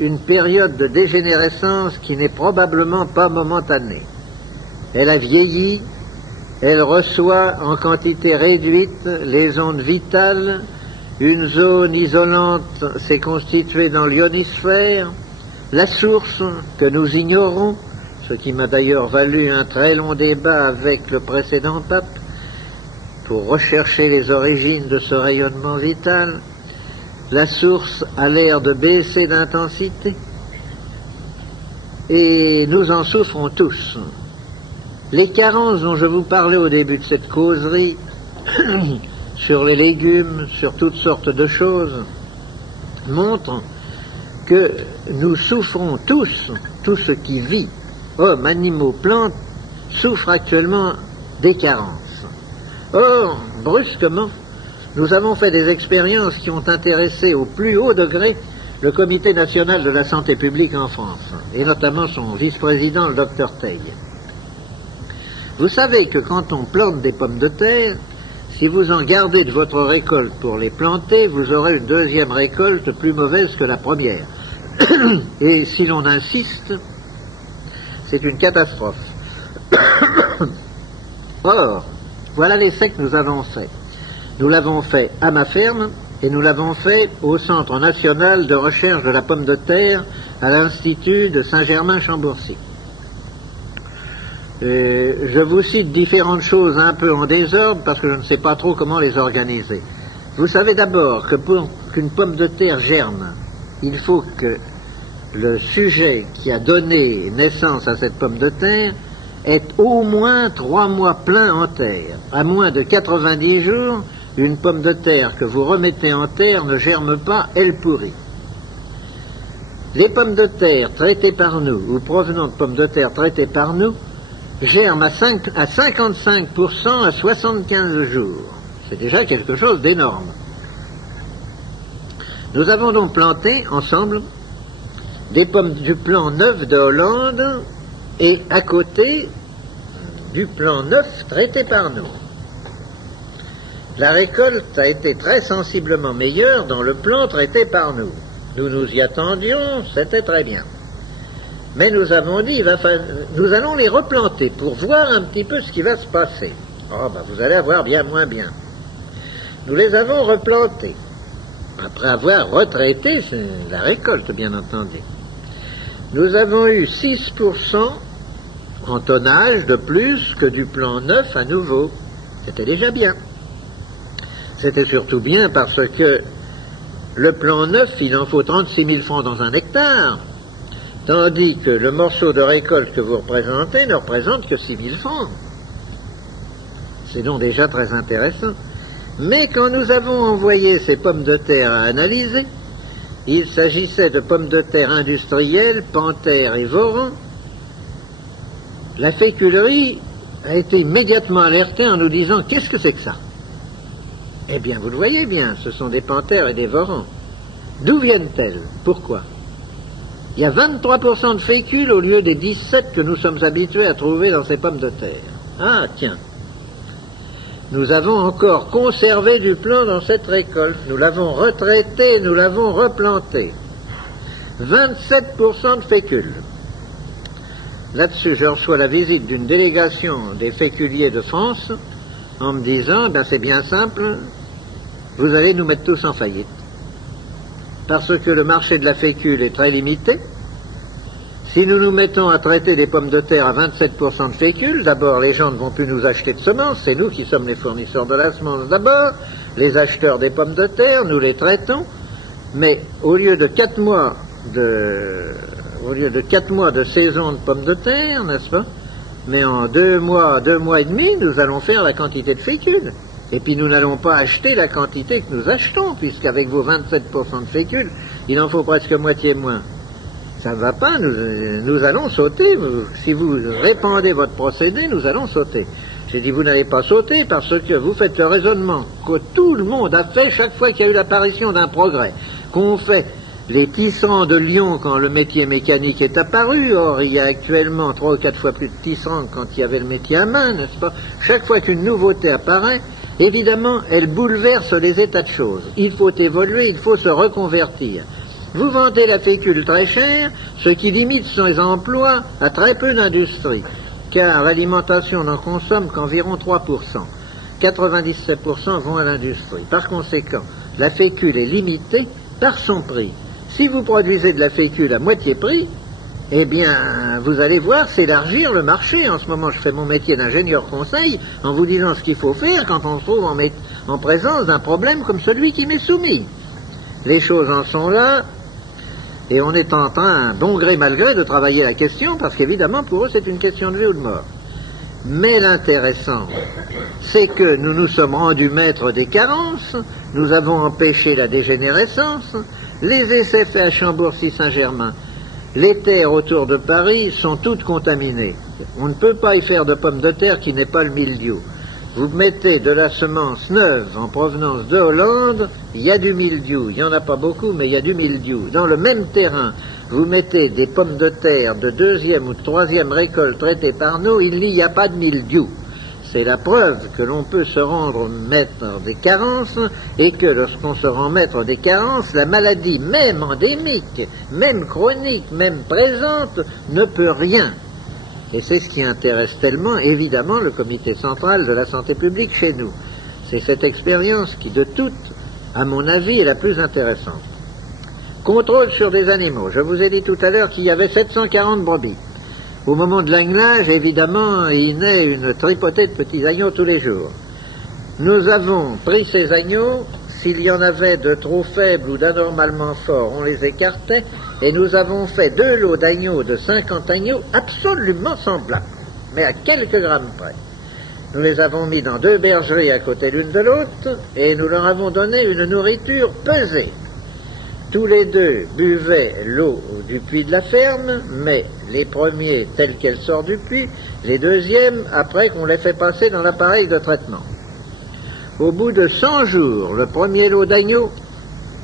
une période de dégénérescence qui n'est probablement pas momentanée. Elle a vieilli, elle reçoit en quantité réduite les ondes vitales. Une zone isolante s'est constituée dans l'ionosphère. La source, que nous ignorons, ce qui m'a d'ailleurs valu un très long débat avec le précédent pape, pour rechercher les origines de ce rayonnement vital, la source a l'air de baisser d'intensité, et nous en souffrons tous. Les carences dont je vous parlais au début de cette causerie, sur les légumes, sur toutes sortes de choses, montrent que nous souffrons tous, tout ce qui vit, hommes, animaux, plantes, souffrent actuellement des carences. Or, brusquement, nous avons fait des expériences qui ont intéressé au plus haut degré le Comité national de la santé publique en France, et notamment son vice-président, le Dr Teil. Vous savez que quand on plante des pommes de terre, si vous en gardez de votre récolte pour les planter, vous aurez une deuxième récolte plus mauvaise que la première. Et si l'on insiste, c'est une catastrophe. Or, voilà l'essai que nous avons fait. Nous l'avons fait à ma ferme et nous l'avons fait au Centre national de recherche de la pomme de terre à l'Institut de Saint-Germain-Chambourcy. Je vous cite différentes choses un peu en désordre parce que je ne sais pas trop comment les organiser. Vous savez d'abord que pour qu'une pomme de terre germe, il faut que le sujet qui a donné naissance à cette pomme de terre est au moins 3 mois pleins en terre. À moins de 90 jours, une pomme de terre que vous remettez en terre ne germe pas, elle pourrit. Les pommes de terre traitées par nous, ou provenant de pommes de terre traitées par nous, germent à 55% à 75 jours. C'est déjà quelque chose d'énorme. Nous avons donc planté ensemble des pommes du plan neuf de Hollande et à côté du plan neuf traité par nous. La récolte a été très sensiblement meilleure dans le plan traité par nous. Nous nous y attendions, c'était très bien. Mais nous avons dit, nous allons les replanter pour voir un petit peu ce qui va se passer. Oh, ben vous allez avoir bien moins bien. Nous les avons replantés, après avoir retraité la récolte, bien entendu. Nous avons eu 6% en tonnage de plus que du plan neuf à nouveau. C'était déjà bien. C'était surtout bien parce que le plan neuf, il en faut 36 000 francs dans un hectare, tandis que le morceau de récolte que vous représentez ne représente que 6 000 francs. C'est donc déjà très intéressant. Mais quand nous avons envoyé ces pommes de terre à analyser, il s'agissait de pommes de terre industrielles, Panthère et Voran. La féculerie a été immédiatement alertée en nous disant « Qu'est-ce que c'est que ça ?» Eh bien, vous le voyez bien, ce sont des Panthères et des Vorans. D'où viennent-elles? Pourquoi? Il y a 23% de fécule au lieu des 17 que nous sommes habitués à trouver dans ces pommes de terre. Ah, tiens. Nous avons encore conservé du plan dans cette récolte. Nous l'avons retraité, nous l'avons replanté. 27% de fécule. Là-dessus, je reçois la visite d'une délégation des féculiers de France en me disant, ben c'est bien simple, vous allez nous mettre tous en faillite. Parce que le marché de la fécule est très limité. Si nous nous mettons à traiter des pommes de terre à 27% de fécule, d'abord les gens ne vont plus nous acheter de semences, c'est nous qui sommes les fournisseurs de la semence d'abord, les acheteurs des pommes de terre, nous les traitons, mais au lieu de 4 mois de saison de pommes de terre, n'est-ce pas? Mais en 2 mois et demi, nous allons faire la quantité de fécule. Et puis nous n'allons pas acheter la quantité que nous achetons, puisqu'avec vos 27% de fécule, il en faut presque moitié moins. Ça ne va pas, nous allons sauter. Si vous répandez votre procédé, nous allons sauter. J'ai dit, vous n'allez pas sauter parce que vous faites le raisonnement que tout le monde a fait chaque fois qu'il y a eu l'apparition d'un progrès. Qu'on fait les tisserands de Lyon quand le métier mécanique est apparu. Or, il y a actuellement 3 ou 4 fois plus de tisserands que quand il y avait le métier à main, n'est-ce pas? Chaque fois qu'une nouveauté apparaît, évidemment, elle bouleverse les états de choses. Il faut évoluer, il faut se reconvertir. Vous vendez la fécule très chère, ce qui limite ses emplois à très peu d'industrie, car l'alimentation n'en consomme qu'environ 3%. 97% vont à l'industrie. Par conséquent, la fécule est limitée par son prix. Si vous produisez de la fécule à moitié prix, eh bien, vous allez voir s'élargir le marché. En ce moment, je fais mon métier d'ingénieur conseil en vous disant ce qu'il faut faire quand on se trouve en présence d'un problème comme celui qui m'est soumis. Les choses en sont là, et on est en train, bon gré mal gré, de travailler la question, parce qu'évidemment, pour eux, c'est une question de vie ou de mort. Mais l'intéressant, c'est que nous nous sommes rendus maîtres des carences, nous avons empêché la dégénérescence, les essais faits à Chambourcy-Saint-Germain, les terres autour de Paris sont toutes contaminées. On ne peut pas y faire de pommes de terre qui n'ait pas le mildiou. Vous mettez de la semence neuve en provenance de Hollande, il y a du mildiou. Il n'y en a pas beaucoup, mais il y a du mildiou. Dans le même terrain, vous mettez des pommes de terre de 2e ou de 3e récolte traitées par nous, il n'y a pas de mildiou. C'est la preuve que l'on peut se rendre maître des carences et que lorsqu'on se rend maître des carences, la maladie, même endémique, même chronique, même présente, ne peut rien. Et c'est ce qui intéresse tellement, évidemment, le comité central de la santé publique chez nous. C'est cette expérience qui, de toutes, à mon avis, est la plus intéressante. Contrôle sur des animaux. Je vous ai dit tout à l'heure qu'il y avait 740 brebis. Au moment de l'anglage, évidemment, il naît une tripotée de petits agneaux tous les jours. Nous avons pris ces agneaux, s'il y en avait de trop faibles ou d'anormalement forts, on les écartait, et nous avons fait 2 lots d'agneaux de 50 agneaux absolument semblables. mais à quelques grammes près. Nous les avons mis dans 2 bergeries à côté l'une de l'autre et nous leur avons donné une nourriture pesée. Tous les deux buvaient l'eau du puits de la ferme, mais les premiers telle qu'elle sort du puits, les deuxièmes après qu'on les fait passer dans l'appareil de traitement. Au bout de 100 jours, le premier lot d'agneau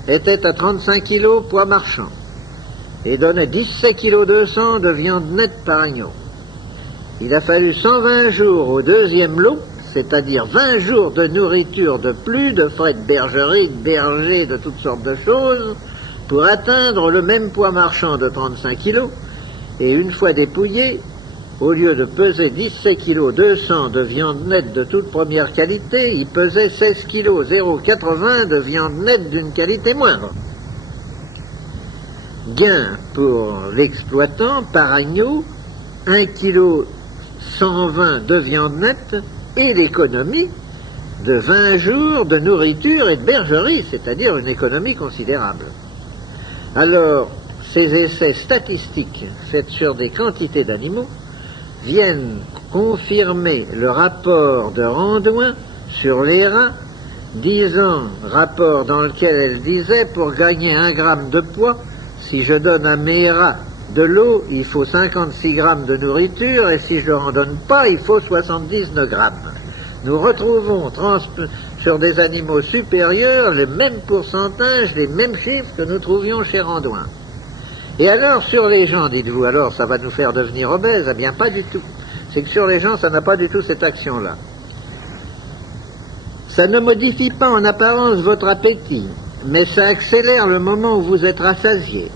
était à 35 kg poids marchand et donnait 17 kg 200 de viande nette par agneau. Il a fallu 120 jours au deuxième lot, c'est-à-dire 20 jours de nourriture de plus, de frais de bergerie, de berger, de toutes sortes de choses, pour atteindre le même poids marchand de 35 kg, et une fois dépouillé, au lieu de peser 17 kg 200 de viande nette de toute première qualité, il pesait 16 kg 080 de viande nette d'une qualité moindre. Gain pour l'exploitant par agneau, 1 kg 120 de viande nette et l'économie de 20 jours de nourriture et de bergerie, c'est-à-dire une économie considérable. Alors, ces essais statistiques faits sur des quantités d'animaux viennent confirmer le rapport de Randouin sur les rats, rapport dans lequel elle disait, pour gagner 1 gramme de poids, si je donne à mes rats de l'eau, il faut 56 grammes de nourriture, et si je ne leur en donne pas, il faut 79 grammes. Nous retrouvons sur des animaux supérieurs les mêmes pourcentages, les mêmes chiffres que nous trouvions chez Randouin. Et alors, sur les gens, dites-vous, alors ça va nous faire devenir obèses? Eh bien, pas du tout. C'est que sur les gens, ça n'a pas du tout cette action-là. Ça ne modifie pas en apparence votre appétit, mais ça accélère le moment où vous êtes rassasié.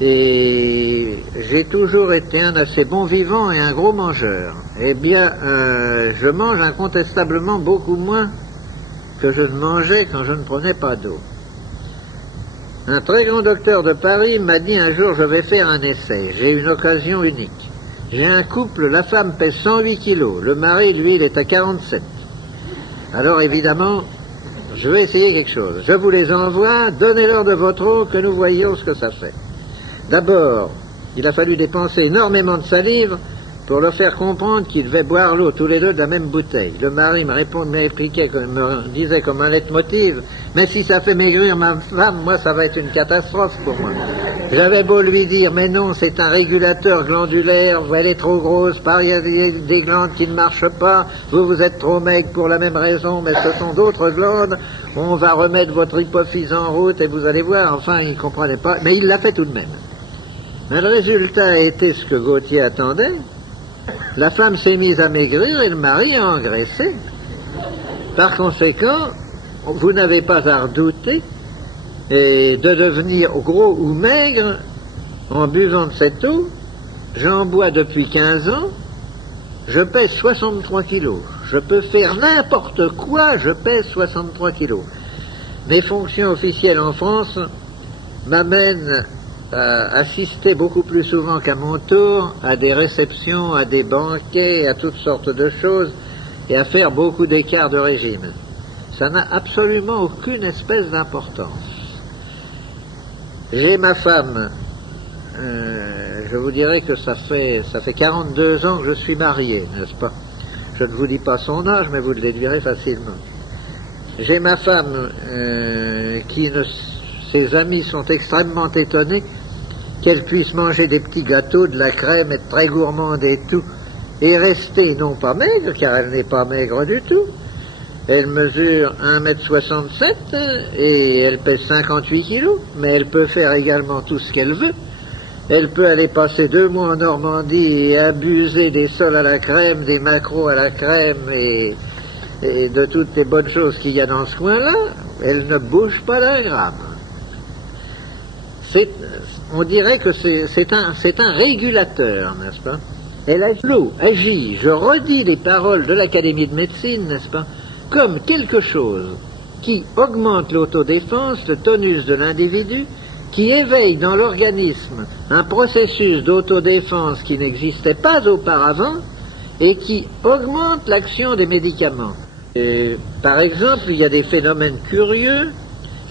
Et j'ai toujours été un assez bon vivant et un gros mangeur. Eh bien, je mange incontestablement beaucoup moins que je ne mangeais quand je ne prenais pas d'eau. Un très grand docteur de Paris m'a dit un jour, je vais faire un essai. J'ai une occasion unique. J'ai un couple, la femme pèse 108 kilos, le mari, lui, il est à 47. Alors évidemment, je vais essayer quelque chose. Je vous les envoie, donnez-leur de votre eau, que nous voyions ce que ça fait. D'abord, il a fallu dépenser énormément de salive pour leur faire comprendre qu'ils devaient boire l'eau tous les deux de la même bouteille. Le mari me disait comme un leitmotiv, mais si ça fait maigrir ma femme, moi ça va être une catastrophe pour moi. J'avais beau lui dire, mais non, c'est un régulateur glandulaire, elle est trop grosse, il y a des glandes qui ne marchent pas, vous êtes trop maigre pour la même raison, mais ce sont d'autres glandes, on va remettre votre hypophyse en route et vous allez voir, enfin il ne comprenait pas, mais il l'a fait tout de même. Mais le résultat a été ce que Gautier attendait. La femme s'est mise à maigrir et le mari a engraissé. Par conséquent, vous n'avez pas à redouter de devenir gros ou maigre en buvant de cette eau. J'en bois depuis 15 ans, je pèse 63 kilos. Je peux faire n'importe quoi, je pèse 63 kilos. Mes fonctions officielles en France m'amènent à assister beaucoup plus souvent qu'à mon tour à des réceptions, à des banquets, à toutes sortes de choses, et à faire beaucoup d'écarts de régime. Ça n'a absolument aucune espèce d'importance. J'ai ma femme, je vous dirais que ça fait 42 ans que je suis marié, n'est-ce pas? Je ne vous dis pas son âge, mais vous le déduirez facilement. J'ai ma femme ses amis sont extrêmement étonnés qu'elle puisse manger des petits gâteaux, de la crème, être très gourmande et tout, et rester non pas maigre, car elle n'est pas maigre du tout. Elle mesure 1,67 m et elle pèse 58 kilos, mais elle peut faire également tout ce qu'elle veut. Elle peut aller passer 2 mois en Normandie et abuser des sols à la crème, des maquereaux à la crème et de toutes les bonnes choses qu'il y a dans ce coin-là. Elle ne bouge pas d'un gramme. On dirait que c'est un régulateur, n'est-ce pas? L'eau agit, je redis les paroles de l'Académie de médecine, n'est-ce pas, comme quelque chose qui augmente l'autodéfense, le tonus de l'individu, qui éveille dans l'organisme un processus d'autodéfense qui n'existait pas auparavant et qui augmente l'action des médicaments. Par exemple, il y a des phénomènes curieux.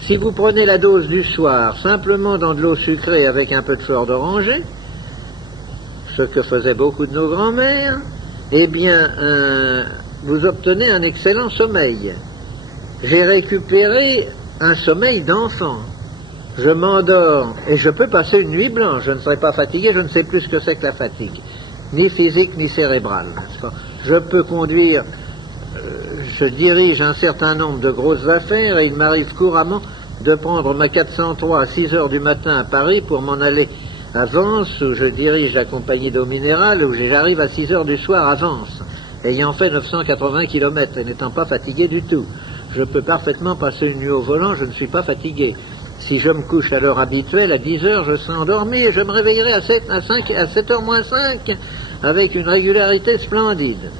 Si vous prenez la dose du soir simplement dans de l'eau sucrée avec un peu de fleur d'oranger, ce que faisaient beaucoup de nos grands-mères, eh bien, vous obtenez un excellent sommeil. J'ai récupéré un sommeil d'enfant. Je m'endors et je peux passer une nuit blanche. Je ne serai pas fatigué, je ne sais plus ce que c'est que la fatigue, ni physique ni cérébrale. Je peux conduire, je dirige un certain nombre de grosses affaires et il m'arrive couramment de prendre ma 403 à 6 heures du matin à Paris pour m'en aller à Vence, où je dirige la compagnie d'eau minérale, où j'arrive à 6 heures du soir à Vence, ayant fait 980 km et n'étant pas fatigué du tout. Je peux parfaitement passer une nuit au volant, je ne suis pas fatigué. Si je me couche à l'heure habituelle, à 10 heures, je serai endormi et je me réveillerai à 7 heures moins 5 avec une régularité splendide.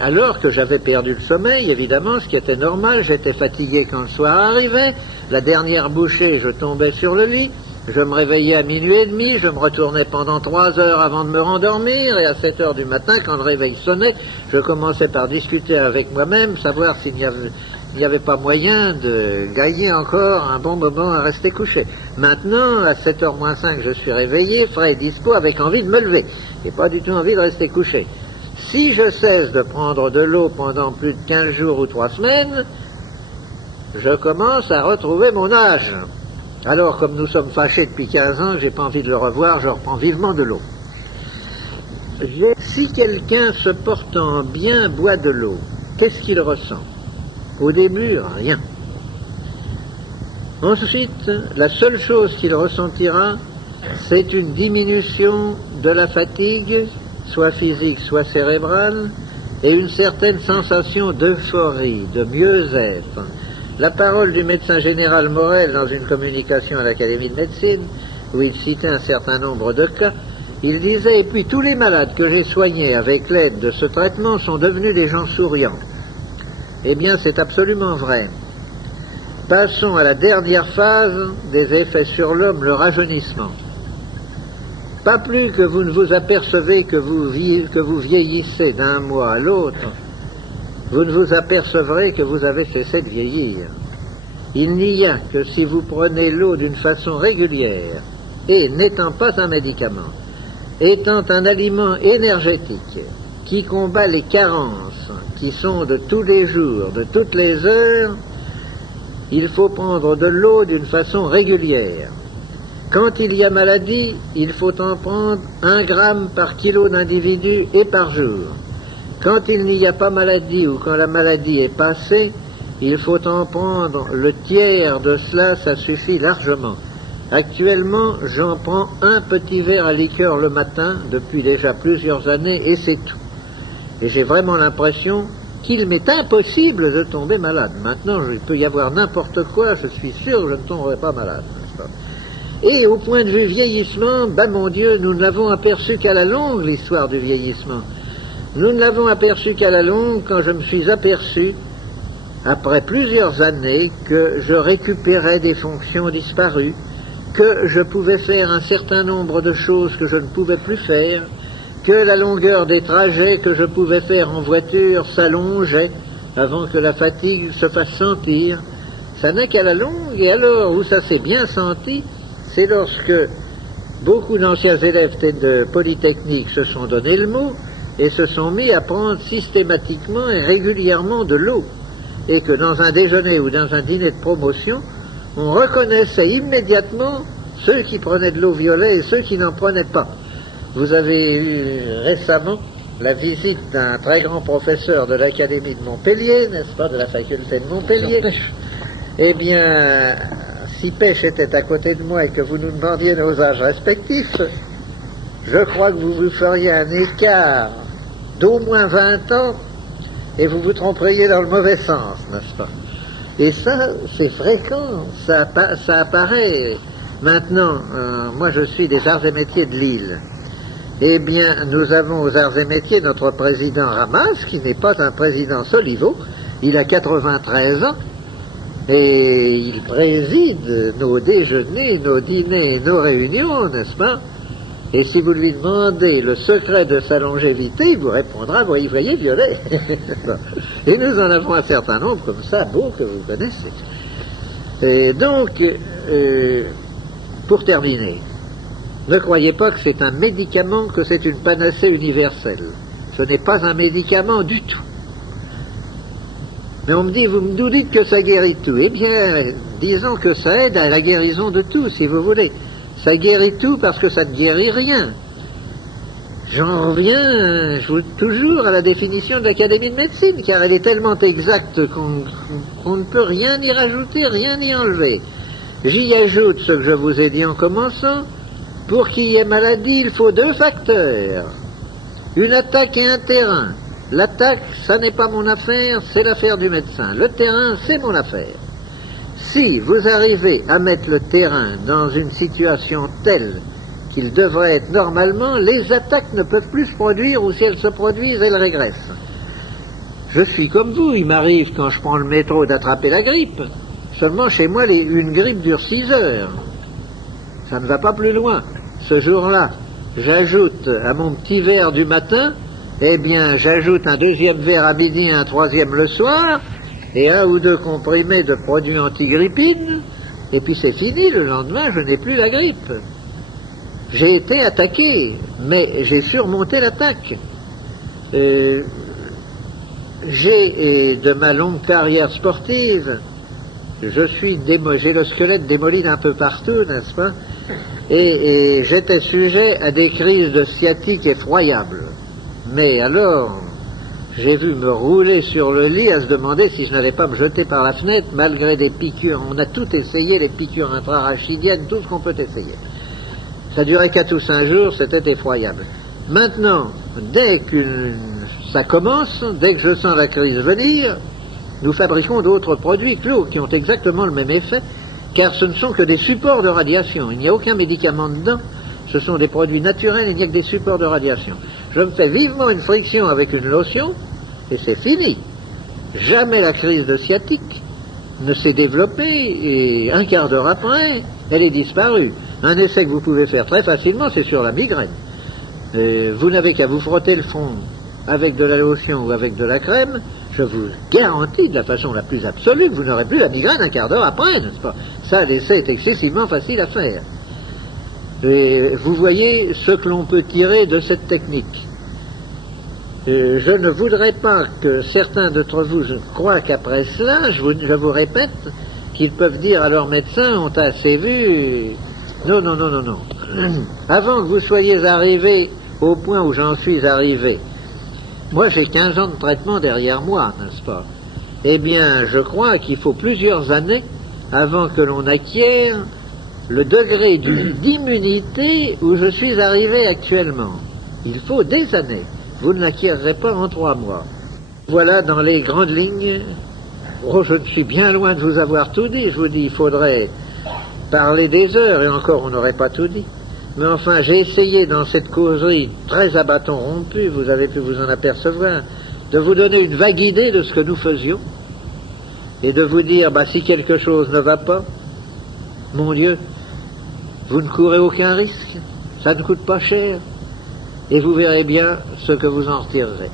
Alors que j'avais perdu le sommeil, évidemment, ce qui était normal, j'étais fatigué quand le soir arrivait, la dernière bouchée, je tombais sur le lit, je me réveillais à minuit et demi, je me retournais pendant 3 heures avant de me rendormir, et à 7 heures du matin, quand le réveil sonnait, je commençais par discuter avec moi-même, savoir s'il n'y avait pas moyen de gagner encore un bon moment à rester couché. Maintenant, à 7 heures moins 5, je suis réveillé, frais et dispo, avec envie de me lever, et pas du tout envie de rester couché. Si je cesse de prendre de l'eau pendant plus de 15 jours ou 3 semaines, je commence à retrouver mon âge. Alors, comme nous sommes fâchés depuis 15 ans, j'ai pas envie de le revoir, je reprends vivement de l'eau. Si quelqu'un se portant bien boit de l'eau, qu'est-ce qu'il ressent? Au début, rien. Ensuite, la seule chose qu'il ressentira, c'est une diminution de la fatigue, soit physique, soit cérébrale, et une certaine sensation d'euphorie, de mieux-être. La parole du médecin général Morel dans une communication à l'Académie de médecine, où il citait un certain nombre de cas, il disait « Et puis tous les malades que j'ai soignés avec l'aide de ce traitement sont devenus des gens souriants. » Eh bien, c'est absolument vrai. Passons à la dernière phase des effets sur l'homme, le rajeunissement. Pas plus que vous ne vous apercevez que vous vieillissez d'un mois à l'autre, vous ne vous apercevrez que vous avez cessé de vieillir. Il n'y a que si vous prenez l'eau d'une façon régulière, et n'étant pas un médicament, étant un aliment énergétique qui combat les carences qui sont de tous les jours, de toutes les heures, il faut prendre de l'eau d'une façon régulière. Quand il y a maladie, il faut en prendre 1 gramme par kilo d'individu et par jour. Quand il n'y a pas maladie ou quand la maladie est passée, il faut en prendre le tiers de cela, ça suffit largement. Actuellement, j'en prends 1 petit verre à liqueur le matin depuis déjà plusieurs années et c'est tout. Et j'ai vraiment l'impression qu'il m'est impossible de tomber malade. Maintenant, il peut y avoir n'importe quoi, je suis sûr que je ne tomberai pas malade. Et au point de vue vieillissement, ben mon Dieu, nous ne l'avons aperçu qu'à la longue, l'histoire du vieillissement. Nous ne l'avons aperçu qu'à la longue quand je me suis aperçu, après plusieurs années, que je récupérais des fonctions disparues, que je pouvais faire un certain nombre de choses que je ne pouvais plus faire, que la longueur des trajets que je pouvais faire en voiture s'allongeait avant que la fatigue se fasse sentir. Ça n'est qu'à la longue, et alors où ça s'est bien senti, c'est lorsque beaucoup d'anciens élèves de Polytechnique se sont donné le mot et se sont mis à prendre systématiquement et régulièrement de l'eau. Et que dans un déjeuner ou dans un dîner de promotion, on reconnaissait immédiatement ceux qui prenaient de l'eau violet et ceux qui n'en prenaient pas. Vous avez eu récemment la visite d'un très grand professeur de l'Académie de Montpellier, n'est-ce pas, de la faculté de Montpellier. Eh bien, si Pêche était à côté de moi et que vous nous demandiez nos âges respectifs, je crois que vous vous feriez un écart d'au moins 20 ans et vous vous tromperiez dans le mauvais sens, n'est-ce pas? Et ça, c'est fréquent, ça apparaît. Maintenant, moi je suis des arts et métiers de Lille. Eh bien, nous avons aux arts et métiers notre président Ramas, qui n'est pas un président Soliveau, il a 93 ans, et il préside nos déjeuners, nos dîners, nos réunions, n'est-ce pas? Et si vous lui demandez le secret de sa longévité, il vous répondra, vous voyez, violet. Et nous en avons un certain nombre comme ça, beaux que vous connaissez. Et donc, pour terminer, Ne croyez pas que c'est un médicament, que c'est une panacée universelle. Ce n'est pas un médicament du tout. Mais on me dit, vous nous dites que ça guérit tout. Eh bien, disons que ça aide à la guérison de tout, si vous voulez. Ça guérit tout parce que ça ne guérit rien. J'en reviens toujours à la définition de l'Académie de médecine, car elle est tellement exacte qu'on ne peut rien y rajouter, rien y enlever. J'y ajoute ce que je vous ai dit en commençant. Pour qu'il y ait maladie, il faut 2 facteurs. Une attaque et un terrain. L'attaque, ça n'est pas mon affaire, c'est l'affaire du médecin. Le terrain, c'est mon affaire. Si vous arrivez à mettre le terrain dans une situation telle qu'il devrait être normalement, les attaques ne peuvent plus se produire, ou si elles se produisent, elles régressent. Je suis comme vous, il m'arrive quand je prends le métro d'attraper la grippe. Seulement chez moi, une grippe dure 6 heures. Ça ne va pas plus loin. Ce jour-là, j'ajoute à mon petit verre du matin, eh bien, j'ajoute un 2e verre à midi et un 3e le soir, et 1 ou 2 comprimés de produits antigrippines, et puis c'est fini, le lendemain, je n'ai plus la grippe. J'ai été attaqué, mais j'ai surmonté l'attaque. J'ai, de ma longue carrière sportive, j'ai le squelette démoli d'un peu partout, n'est-ce pas? Et j'étais sujet à des crises de sciatique effroyables. Mais alors, j'ai vu me rouler sur le lit à se demander si je n'allais pas me jeter par la fenêtre, malgré des piqûres. On a tout essayé, les piqûres intrarachidiennes, tout ce qu'on peut essayer. Ça durait 4 ou 5 jours, c'était effroyable. Maintenant, dès que ça commence, dès que je sens la crise venir, nous fabriquons d'autres produits clos qui ont exactement le même effet, car ce ne sont que des supports de radiation. Il n'y a aucun médicament dedans, ce sont des produits naturels, il n'y a que des supports de radiation. Je me fais vivement une friction avec une lotion, et c'est fini. Jamais la crise de sciatique ne s'est développée, et un quart d'heure après, elle est disparue. Un essai que vous pouvez faire très facilement, c'est sur la migraine. Vous n'avez qu'à vous frotter le front avec de la lotion ou avec de la crème, je vous garantis de la façon la plus absolue que vous n'aurez plus la migraine un quart d'heure après, n'est-ce pas? Ça, l'essai est excessivement facile à faire. Et vous voyez ce que l'on peut tirer de cette technique. Je ne voudrais pas que certains d'entre vous croient qu'après cela, je vous répète, qu'ils peuvent dire à leur médecin, on t'a assez vu. Non, non, non, non, non. Avant que vous soyez arrivés au point où j'en suis arrivé, moi j'ai 15 ans de traitement derrière moi, n'est-ce pas? Eh bien, je crois qu'il faut plusieurs années avant que l'on acquiert le degré d'immunité où je suis arrivé actuellement. Il faut des années. Vous ne l'acquierrez pas en 3 mois. Voilà dans les grandes lignes. Oh, je ne suis bien loin de vous avoir tout dit. Je vous dis, il faudrait parler des heures, et encore on n'aurait pas tout dit. Mais enfin, j'ai essayé dans cette causerie très à bâton rompu, vous avez pu vous en apercevoir, de vous donner une vague idée de ce que nous faisions, et de vous dire, si quelque chose ne va pas, mon Dieu, vous ne courez aucun risque, ça ne coûte pas cher, et vous verrez bien ce que vous en retirerez.